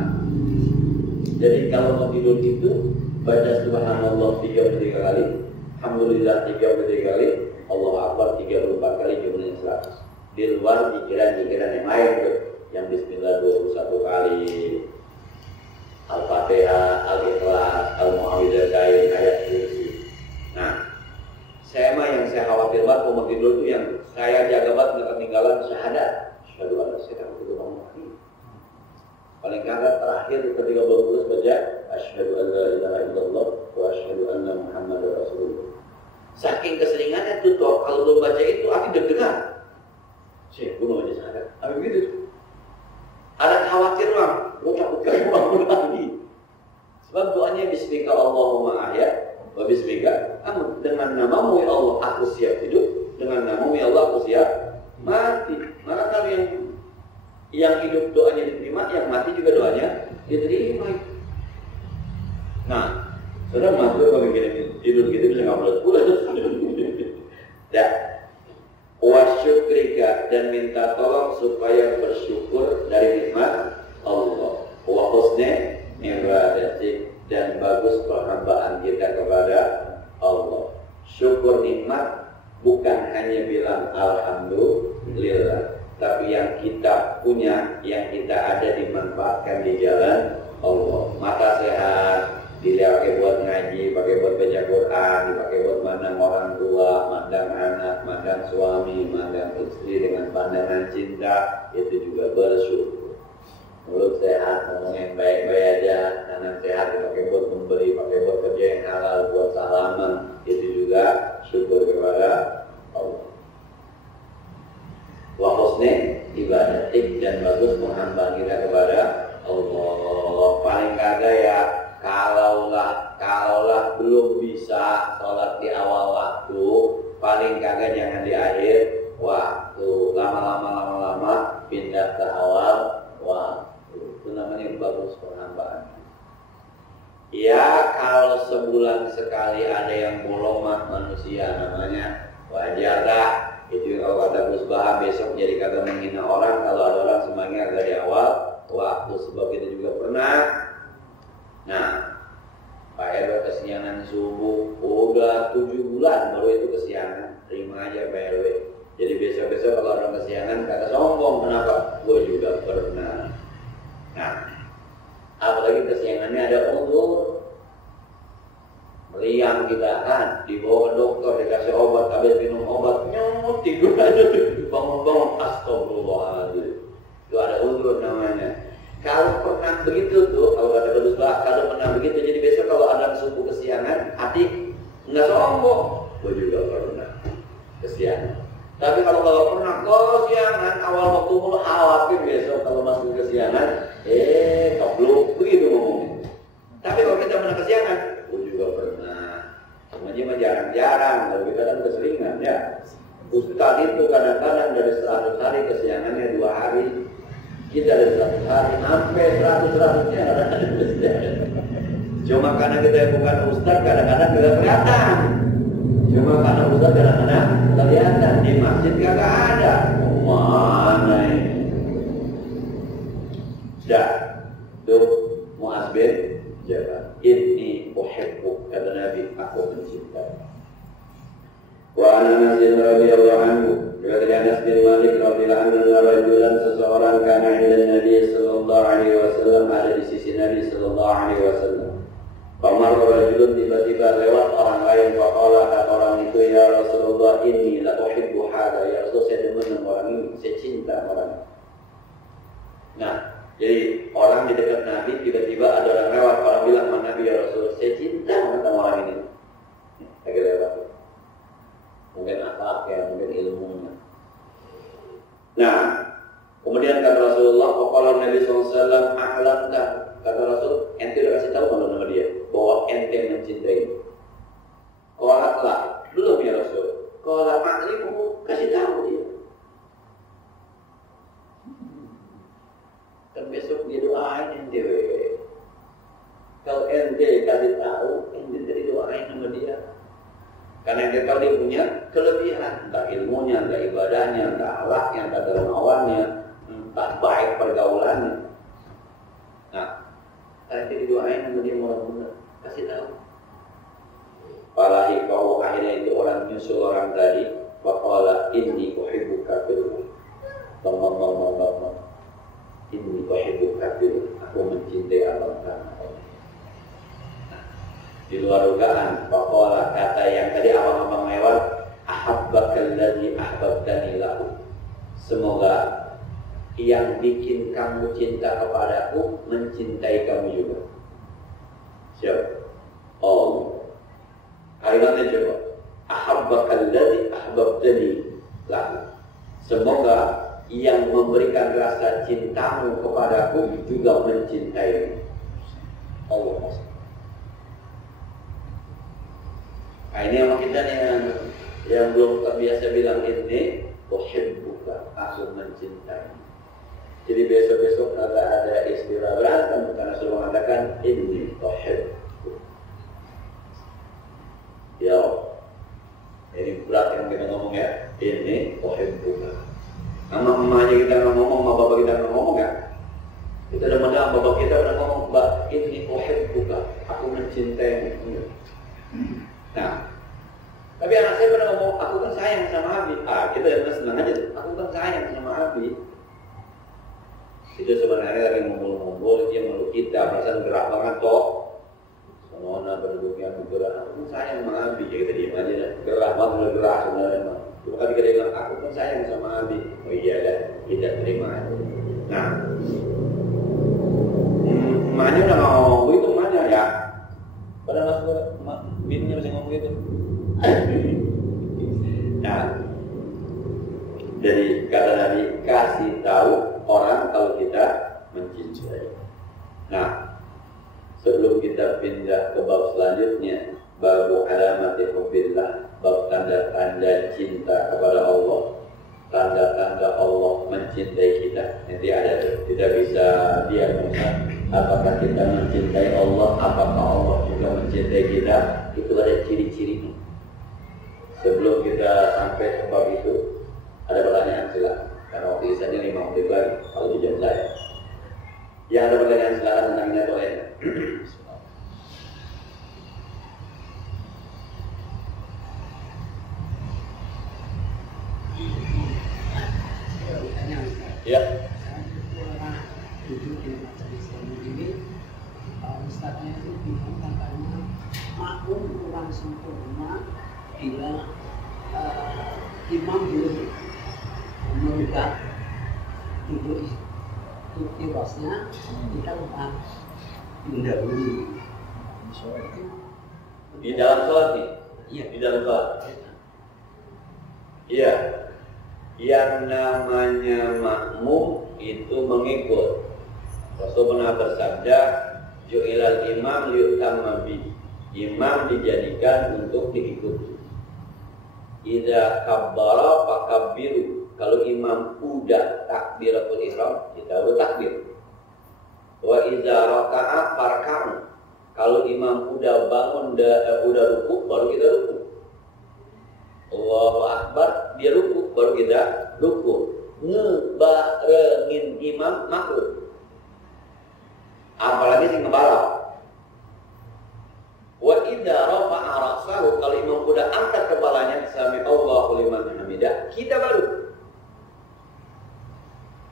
jadi kalau mau tidur itu baca subhanallah 33 kali, alhamdulillah 33 kali, Allahu Akbar 34 kali, jumlahnya 100. Di luar pikiran-pikiran yang lain tuh, yang bismillah 21 kali, Al-Fatihah, Al-Ikhlas, Al-Mu'awwidzatain, ayat kursi. Nah, saya mah yang saya khawatir banget mau tidur itu yang saya jaga banget nggak ketinggalan syahadat. Asyhadu an la ilaha illallah. Paling kagak terakhir ketika berputus baca asyhadu an la ilaha illallah wa asyhadu anna Muhammadar Rasulullah. Saking keseringannya tuh kalau belum baca itu aku deg-degan. Saya belum baca syahadat. Tapi begitu. Ada khawatir bang, gue takut gak bangun lagi. Sebab doanya bismika Allahumma ahya wa bismika, dengan namamu ya Allah aku siap hidup, dengan namamu ya Allah aku siap mati. Maka kalau yang hidup doanya diterima, yang mati juga doanya diterima. Nah, saudara masuk kalau gini tidur gitu bisa nggak boleh pulang. Ya, wasyukrika, dan minta tolong supaya bersyukur dari nikmat Allah. Wa husni ibadati, dan bagus perhambaan kita kepada Allah. Syukur nikmat bukan hanya bilang alhamdulillah, tapi yang kita punya, yang kita ada dimanfaatkan di jalan Allah. Mata sehat dipakai buat ngaji, pakai buat baca Quran, dipakai buat mandang orang tua, mandang anak, mandang suami, mandang istri dengan pandangan cinta, itu juga bersyukur. Mulut sehat, ngomong yang baik-baik aja, tangan sehat dipakai buat memberi, pakai buat kerja yang halal, buat salaman, itu juga syukur kepada Allah. Wa husni ibadatik, dan bagus menghamba kita kepada Allah. Paling kagak ya, kalaulah belum bisa sholat di awal waktu, paling kagak jangan di akhir waktu. Lama-lama pindah ke awal waktu. Itu namanya bagus penghambaan. Ya kalau sebulan sekali ada yang bolong mah manusia namanya wajar dah. Itu kalau kata Gus Bahar, besok jadi kagak menghina orang kalau ada orang semuanya agak di awal waktu. Sebab kita juga pernah. Nah, Pak RW kesiangan subuh, udah 7 bulan baru itu kesiangan. Terima aja Pak RW. Jadi besok-besok kalau orang kesiangan kagak sombong. Kenapa? Gue juga pernah. Nah, apalagi kesiangannya ada uzur, meriang kita kan, dibawa ke dokter, dikasih obat, habis minum obat, nyamuk tidur aja, bangun-bangun, astagfirullahaladzim. Itu ada uzur namanya. Kalau pernah begitu tuh, kalau ada kedus bah, kalau pernah begitu, jadi besok kalau ada subuh kesiangan, hati nggak sombong. Gue juga pernah kesiangan. Tapi kalau pernah kesiangan, awal waktu mulu khawatir besok kalau masuk kesiangan, kebluk begitu ngomongnya. Tapi kalau kita pernah kesiangan, gue juga pernah. Semuanya mah jarang-jarang, kalau kita kan keseringan ya. Ustaz itu kadang-kadang dari 100 hari kesiangannya 2 hari. Kita dari 100 hari sampai 100-100-nya ada kesiangan. Cuma karena kita bukan ustaz, kadang-kadang tidak kelihatan. Cuma karena ustaz kadang-kadang kelihatan, di masjid kagak ada. Mana ini? Dah, tuh Mu'adz bin Jabal. Inni uhibbu, kata Nabi, aku mencintai. Wa Anas radhiyallahu anhu, dari Anas bin Malik radhiyallahu anhu, rajulan, seseorang kana inda Nabi sallallahu alaihi wasallam, ada di sisi Nabi sallallahu alaihi wasallam. Pamar rajulun, tiba-tiba lewat orang lain, faqala, kata orang itu, ya Rasulullah, inni la uhibbu hadha, ya Rasul, saya demen dengan orang ini, saya cinta orang ini. Nah, jadi orang di dekat Nabi, tiba-tiba ada orang lewat, orang bilang sama Nabi, ya Rasul, saya cinta sama orang ini. Lagi lewat. Mungkin akhlaknya, mungkin ilmunya. Nah, kemudian kata Rasulullah, pokoknya Nabi SAW, akhlaknya, kata Rasul, ente udah kasih tahu kalau nama dia bahwa ente mencintai. Kolaklah, belum ya Rasul. Kalau ma'rifu kasih tahu dia. Dan besok dia doain ente. Kalau ente kasih tahu, ente jadi doain sama dia. Karena dia tahu dia punya kelebihan, entah ilmunya, entah ibadahnya, entah akhlaknya, entah dermawannya, entah baik pergaulannya. Nah, karena dia didoain sama dia mudah-mudahan kasih tahu. Palahi kau akhirnya itu orang nyusul orang tadi, waqala inni uhibbuka fillah. Inni uhibbuka fillah. Aku mencintai abang kamu. Di luar dugaan, waqala kata yang tadi abang-abang lewat, ahabbakal ladzi ahbabtani lahu. Semoga yang bikin kamu cinta kepadaku mencintai kamu juga. Siapa? Allah. Kalimatnya coba. Ahabbakal ladzi ahbabtani lahu. Semoga yang memberikan rasa cintamu kepadaku juga mencintaimu. Allah. Nah, ini sama kita nih yang belum terbiasa bilang ini, uhibbuka, aku mencintai. Jadi besok-besok ada istilah berantem karena sudah mengatakan ini uhibbuka. Ya, ini berat yang kita ngomong ya. Ini uhibbuka. Sama emaknya kita nggak ngomong, sama bapak kita nggak ngomong ya. Kita udah mendengar bapak kita udah ngomong, Mbak, ini uhibbuka, aku mencintaimu. Nah, tapi anak saya pernah ngomong, aku kan sayang sama Abi. Kita yang senang aja tuh, aku kan sayang sama Abi. Itu sebenarnya lagi ngumpul-ngumpul, dia meluk kita, perasaan gerak banget toh. Semua berduduknya bergerak, aku kan sayang sama Abi. Ya kita diam aja dah, gerak banget, udah gerak sebenarnya mah. Cuma kali dia bilang, aku kan sayang sama Abi. Oh iya dah, kita terima aja. Nah, emaknya udah ngomong begitu, emaknya ya. Padahal mas bininya masih ngomong gitu. Nah, jadi kata Nabi, kasih tahu orang kalau kita mencintai. Nah, sebelum kita pindah ke bab selanjutnya, bab alamati hubbillah, bab tanda-tanda cinta kepada Allah, tanda-tanda Allah mencintai kita. Nanti ada tuh, kita bisa diagnosa apakah kita mencintai Allah, apakah Allah juga mencintai kita. Itu ada ciri-cirinya. Sebelum kita sampai ke bab itu, ada pertanyaan silakan. Karena waktu isanya 5 menit lagi, kalau di jam saya. Yang ada pertanyaan silakan tentang ini atau lain. Ya. Ustaznya itu bilang katanya makmum kurang sempurna bila imam belum menegak duduk ikhlasnya, kita lupa mendahului. Di dalam sholat nih? Iya. Di dalam sholat? Iya. Yang namanya makmum itu mengikut. Rasul pernah bersabda, ju'ilal imam liyutamma bi. Imam dijadikan untuk diikuti. Idza kabbara fakabbiru. Kalau imam udah takbiratul ihram, kita udah takbir. Wa idza raka'a farka'u. Kalau imam udah bangun udah ruku, baru kita ruku. Allahu Akbar, dia ruku, baru kita ruku. Ngebarengin imam makruh. Apalagi sing ngebalap. Wa idza rafa'a ra'sahu, kalau imam udah angkat kepalanya, sami Allahu liman hamidah, kita baru.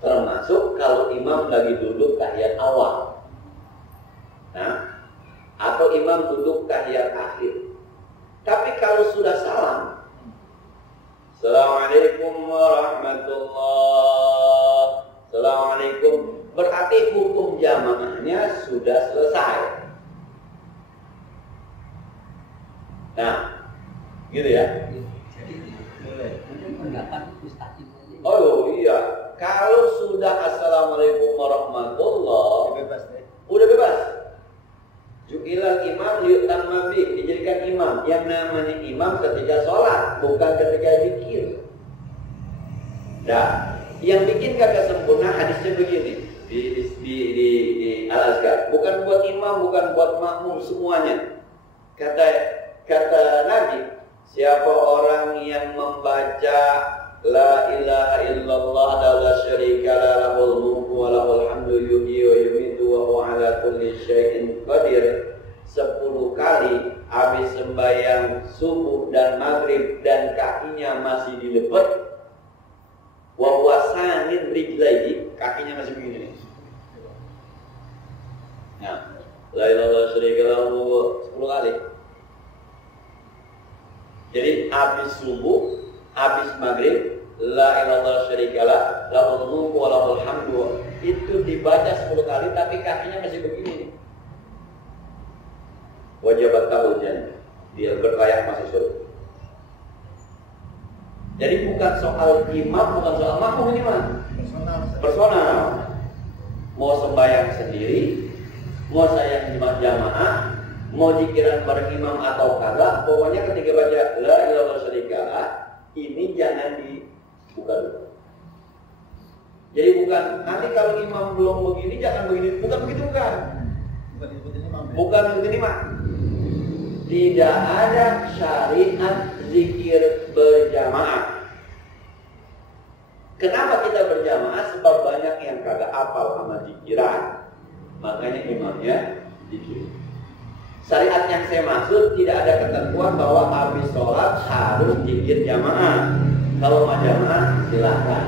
Termasuk kalau imam lagi duduk tahiyat awal. Nah, atau imam duduk tahiyat akhir. Tapi kalau sudah salam, Assalamualaikum warahmatullah, Assalamualaikum, berarti hukum jamaahnya sudah selesai. Nah, gitu ya. Jadi mungkin pendapat Ustaz itu. Oh iya, kalau sudah Assalamualaikum warahmatullah, Bebas deh. udah bebas. Ju'ilal imam liyutamma bih, dijadikan imam. Yang namanya imam ketika sholat, bukan ketika zikir. Nah, yang bikin kagak sempurna hadisnya begini di Al-Azkar. Bukan buat imam, bukan buat makmum, semuanya. Kata Nabi, siapa orang yang membaca La ilaha illallah la syarika lahul mulku wa lahul hamdu yuhyi wa yumiitu wa huwa ala kulli syai'in qadir 10 kali habis sembahyang subuh dan maghrib dan kakinya masih dilepet, wa huwa sanin rijlaihi, kakinya masih begini. Nah, la ilaha illallah syarika lahu 10 kali. Jadi habis subuh, habis maghrib, la ilaha syarikalah, lahul mulku wa lahul hamdu, itu dibaca 10 kali tapi kakinya masih begini. Wajabat tahul jannah, dia berlayak masuk surga. Jadi bukan soal imam, bukan soal makmum ini mah. Personal. Mau sembahyang sendiri, mau saya jamaah, mau zikiran bareng imam atau kagak, pokoknya ketika baca la ilaha syarikalah, ini jangan dibuka dulu. Jadi bukan nanti kalau imam belum begini jangan begini, bukan begitu, bukan. Bukan begini mak. Tidak ada syariat zikir berjamaah. Kenapa kita berjamaah? Sebab banyak yang kagak hafal sama zikiran, makanya imamnya zikir. Syariat yang saya maksud tidak ada ketentuan bahwa habis sholat harus zikir jamaah. Kalau mau jamaah silakan.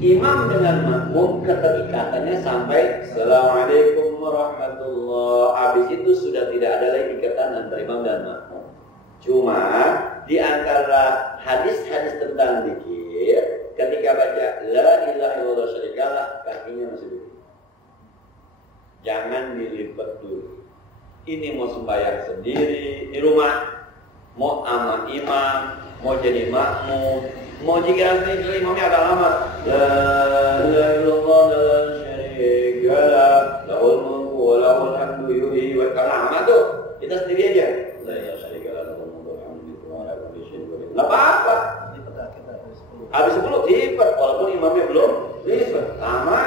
Imam dengan makmum keterikatannya sampai Assalamualaikum warahmatullahi. Habis itu sudah tidak ada lagi ikatan antara imam dan makmum. Cuma di antara hadis-hadis tentang zikir, ketika baca la ilaha illallah syarikalah, kakinya masih begini. Jangan dilipat dulu. Ini mau sembahyang sendiri di rumah, mau sama imam, mau jadi makmum, mau zikiran sendiri imamnya agak lama. La ilaha illallah la syarika lah, lahul mulku wa lahul hamdu yuhyi wa lama tuh. Kita sendiri aja. La ilaha syarika lah, lahul mulku wa hamdu wa ala kulli syai'in qadir. Enggak apa-apa. Habis 10 lipat walaupun imamnya belum lipat. Lama.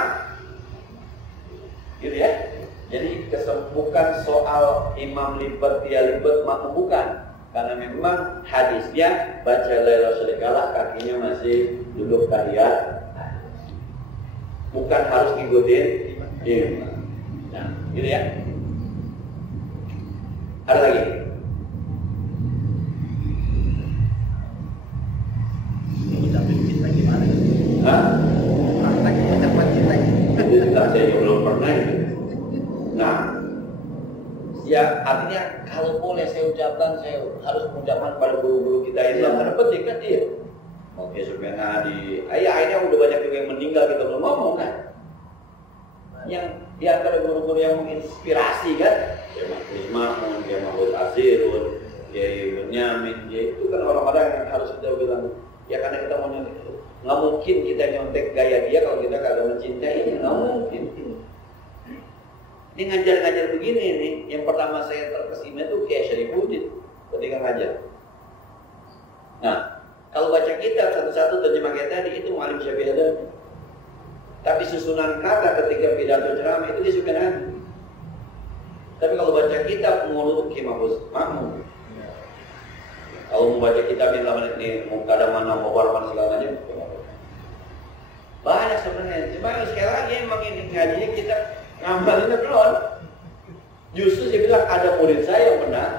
Gitu ya. Jadi bukan soal imam libat dia libat makmum, bukan, karena memang hadisnya baca la ilaha syarikalah kakinya masih duduk tahiyat, bukan harus ngikutin imam. Nah, gitu ya. Ada lagi? Kita gimana? Hah? Prakteknya dapat kita. Saya belum pernah itu. Nah, ya artinya kalau boleh saya ucapkan, saya harus mengucapkan pada guru-guru kita Islam, karena penting kan dia. Mau dia Sufyan Hadi, akhirnya udah banyak juga yang meninggal, kita belum ngomong kan. Yang di antara guru-guru yang menginspirasi kan, Kiai Mahfuz Mahmud, Kiai Mahfuz Azirun, Kiai Benyamin, ya itu kan orang-orang yang harus kita bilang, ya karena kita mau nyontek, nggak mungkin kita nyontek gaya dia kalau kita kagak mencintainya, nggak mungkin. Ini ngajar-ngajar begini nih, yang pertama saya terkesima itu Kiai Syarifuddin ketika ngajar. Nah, kalau baca kitab satu-satu terjemah kayak tadi itu Mu'allim Syafi'i ada. Tapi susunan kata ketika pidato ceramah itu dia suka nanti. Tapi kalau baca kitab mulut Kiai Mahfuz Mahmud. Kalau mau baca kitab yang lama ini Muqaddam mana Mubarman segala macam, banyak sebenarnya. Cuma sekali lagi emang ini ngajinya kita ngamalinnya belum. Justru saya bilang ada murid saya yang benar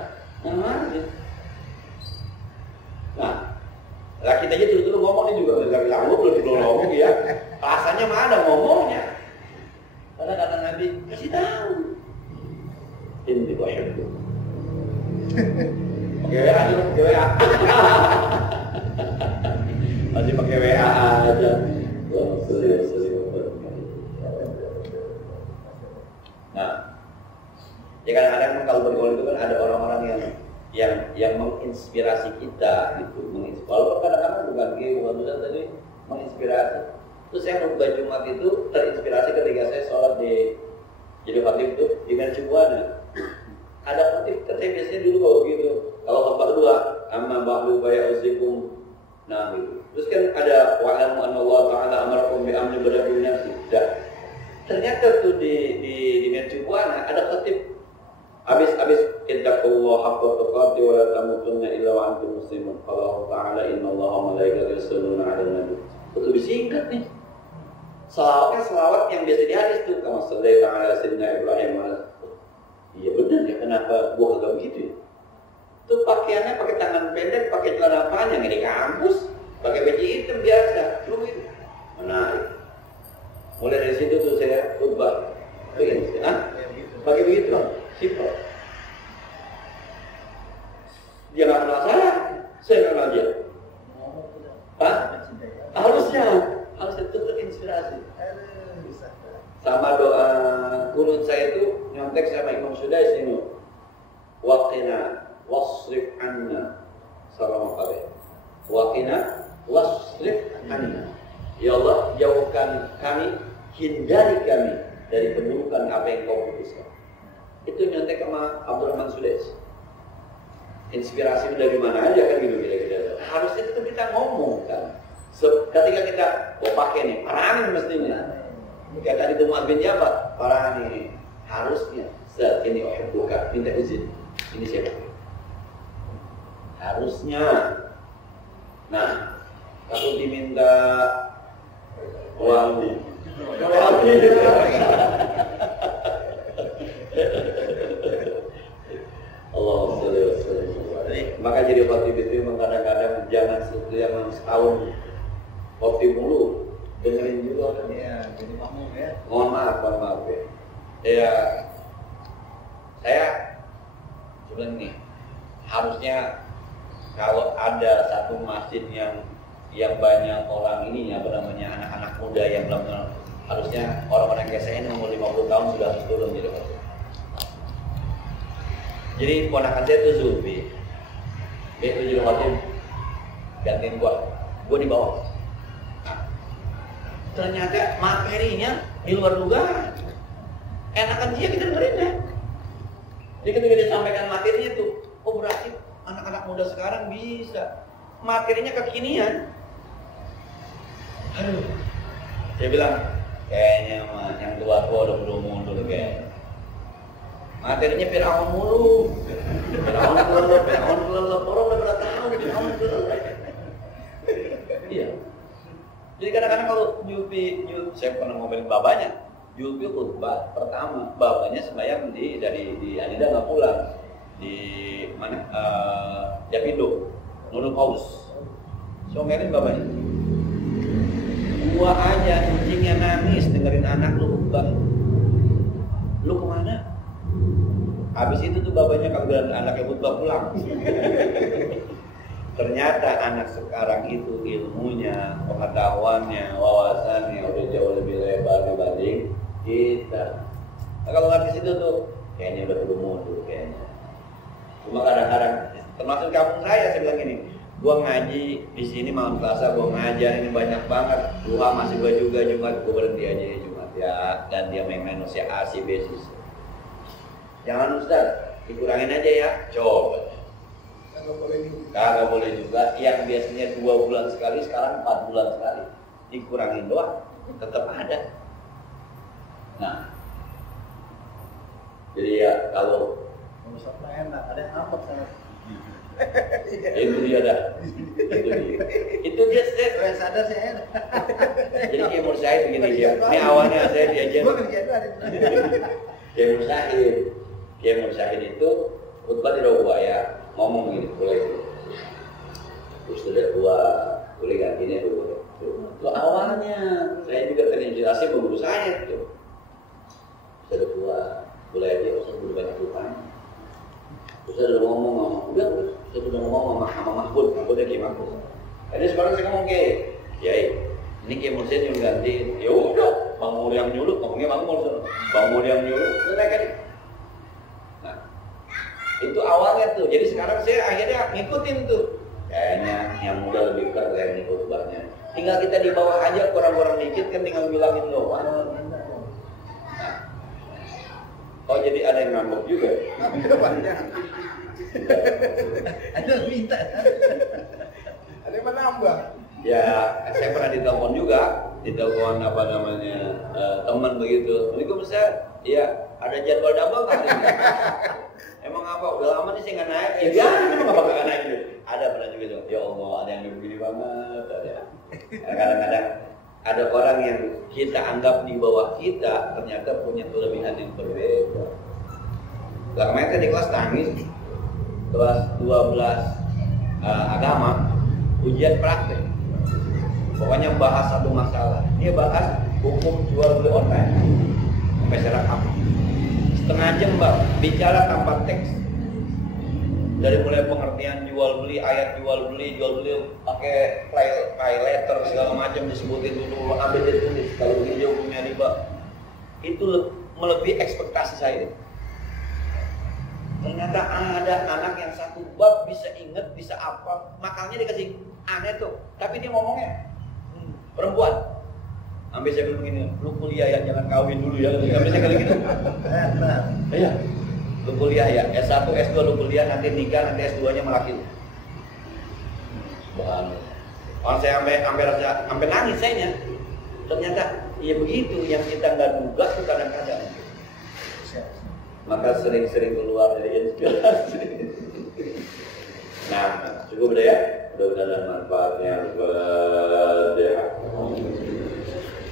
ngamalin. Nah, lah kita aja dulu ngomong ini juga bilang belum ngomong ya. Rasanya mah ada ngomongnya. Karena kata Nabi kasih tahu. Ini bahaya. Pakai WA aja, pakai WA. Masih pakai WA aja. Nah, ya kadang-kadang kalau bergaul itu kan ada orang-orang yang menginspirasi kita gitu, walaupun kadang-kadang bukan gitu, tadi menginspirasi. Terus saya khutbah Jumat itu terinspirasi ketika saya sholat di jadi khatib itu di Mercubuana. Ada khotib, tapi biasanya dulu kalau gitu. Kalau khotbah kedua, amma ba'du baya'uzikum. Nah gitu. Terus kan ada wa'alamu anna Allah ta'ala amarakum bi'amni badabi nafsi. Dan ternyata tuh di Mercubuana ada khotib. Habis ittaqullah haqqa tuqatih wa la tamutunna illa wa antum muslimun. Qala ta'ala innallaha wa malaikatahu yusholluna 'alan nabi. Itu lebih singkat nih. Selawat yang biasa di hadis tuh kama sallallahu ta'ala sayyidina Ibrahim. Iya benar ya, kenapa gua agak begitu ya? Tuh pakaiannya pakai tangan pendek, pakai celana panjang di kampus, pakai baju hitam biasa. Lu itu menarik. Mulai dari situ tuh saya ubah. Begini, pakai begitu dong. Simpel. Dia nggak kenal saya nggak kenal dia. Hah? Harusnya itu terinspirasi. Sama doa kunut saya itu nyontek sama Imam Sudais ini. Waqina wasrif anna salam alaihi. Waqina wasrif anna. Ya Allah, jauhkan kami, hindari kami dari keburukan apa yang kau putuskan. Itu nyontek sama Abdurrahman Sudais. Inspirasi dari mana aja kan gitu kira-kira. Harusnya itu kita ngomong kan. Ketika kita pakai nih, parangin mestinya. Kayak tadi itu Mu'adz bin Jabal, parangin harusnya. Saat ini buka, minta izin. Ini siapa? Harusnya. Nah, kalau diminta uang maka jadi khotib itu memang kadang-kadang jangan sesuatu yang setahun khotib mulu, dengerin juga. Iya, jadi makmum ya. Mohon maaf ya. Ya, saya sebenarnya nih harusnya kalau ada satu masjid yang banyak orang ini apa namanya anak-anak muda yang benar-benar harusnya orang-orang kayak saya ini umur 50 tahun sudah turun jadi khotib. Jadi ponakan saya itu Zulfi. Dia itu jadi khotib gantiin gua di bawah. Nah, ternyata materinya di luar dugaan. Enakan dia kita dengerin ya. Jadi ketika dia sampaikan materinya tuh, oh berarti anak-anak muda sekarang bisa materinya kekinian. Aduh, saya bilang kayaknya mah yang tua-tua udah belum mundur kayaknya. Materinya Fir'aun mulu. Fir'aun kelelep. Orang udah berapa tahun Fir'aun kelelep. Iya. Jadi kadang-kadang kalau Julfi, saya pernah ngomelin babanya. Julfi khutbah pertama, babanya sembahyang di Anida nggak pulang. Di mana? Japindo, Nurul Qaus. So ngomelin babanya. Gua aja kucingnya nangis dengerin anak lu khutbah. Lu kemana? Habis itu tuh bapaknya kagak anaknya khutbah pulang. Ternyata anak sekarang itu ilmunya, pengetahuannya, wawasannya udah jauh lebih lebar dibanding kita. Nah, kalau ngerti situ tuh kayaknya udah belum mundur kayaknya. Cuma kadang-kadang termasuk kampung saya bilang gini, gua ngaji di sini malam Selasa gua ngajar ini banyak banget. Duha masih gua juga Jumat gua berhenti aja ya Jumat ya dan dia main-main usia AC basis. Jangan Ustaz, dikurangin aja ya. Coba. Kagak boleh juga. Yang biasanya 2 bulan sekali, sekarang 4 bulan sekali. Dikurangin doang, tetap ada. Nah, jadi ya kalau enak, ada yang ngambek sana. itu dia dah. Itu dia. Saya sadar saya enak. Jadi kayak menurut saya begini dia. Ini awalnya saya diajar. Kayak menurut saya itu khutbah tidak buaya ngomong gini boleh. Terus sudah dua boleh gantinya dulu. Itu awalnya saya juga terinspirasi guru saya tuh. Sudah dua boleh aja usah guru banyak utang. Terus saya udah ngomong saya udah ngomong sama Mahfud ya Kiai Mahfud. Jadi sekarang saya ngomong Kiai, ini Kiai Mursyid yang gantiin. Ya udah, Bang Mul yang nyulut, ngomongnya Bang Mul. Bang Mul yang nyulut, udah kan. Nah, itu awalnya tuh. Jadi sekarang saya akhirnya ngikutin tuh. Kayaknya yang muda lebih keren nih khutbahnya. Tinggal kita di bawah aja, kurang-kurang dikit kan tinggal bilangin doang. Nah, Oh jadi ada yang ngambek juga? Banyak. Ada yang minta. Ada yang menambah. Ya, saya pernah ditelepon juga, ditelepon apa namanya teman begitu. Assalamualaikum Ustaz, ya ada jadwal double nggak hari ini? Emang apa? Udah lama nih saya nggak naik. Ya, emang nggak bakal naik gitu. Ada pernah juga tuh. Ya Allah, ada yang begini banget. Ada. Kadang-kadang ada orang yang kita anggap di bawah kita ternyata punya kelebihan yang berbeda. Lah kemarin saya di kelas tangis, kelas 12 agama, ujian praktek. Pokoknya bahas satu masalah. Dia bahas hukum jual beli online. Sampai saya rekam. Setengah jam Mbak, bicara tanpa teks. Dari mulai pengertian jual beli, ayat jual beli pakai file letter segala macam disebutin dulu, ambil ditulis. Kalau begini hukumnya riba. Itu melebihi ekspektasi saya. Ternyata ada anak yang satu bab bisa inget, bisa apa, makalnya dikasih aneh tuh. Tapi dia ngomongnya perempuan. Sampai saya bilang begini, lu kuliah ya, jangan kawin dulu ya. Sampai saya kayak gitu. Iya. Lu kuliah ya, S1, S2 lu kuliah, nanti nikah, nanti S2-nya melaki. Bahan. Orang saya sampai nangis sayanya. Ternyata ya begitu, yang kita nggak duga tuh kadang-kadang. Maka sering-sering keluar dari inspirasi. Nah, cukup udah ya. Mudah-mudahan manfaatnya Al-Fatihah.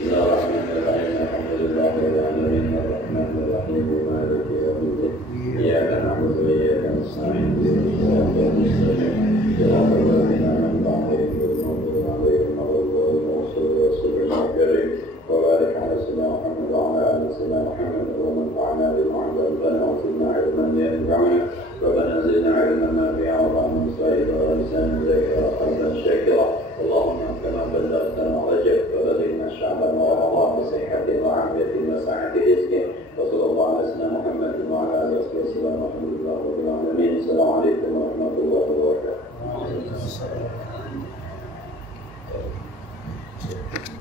Bismillahirrahmanirrahim. Alhamdulillahirabbil alamin arrahmanir rahim maliki yaumiddin. Iyyaka na'budu wa iyyaka nasta'in. Ihdinas siratal ladzina an'amta 'alaihim ghairil maghdubi 'alaihim waladdallin. وبارك على سيدنا محمد وعلى ال سيدنا محمد ومنفعنا بما علمتنا وزدنا علما ينفعنا ربنا زدنا علما نافعا وفهما سعيدا ولسانا ذاكرا وقلبا شاكرا اللهم كما بلغتنا رجب وبلغنا شعبا ورمضان بصحة وعافية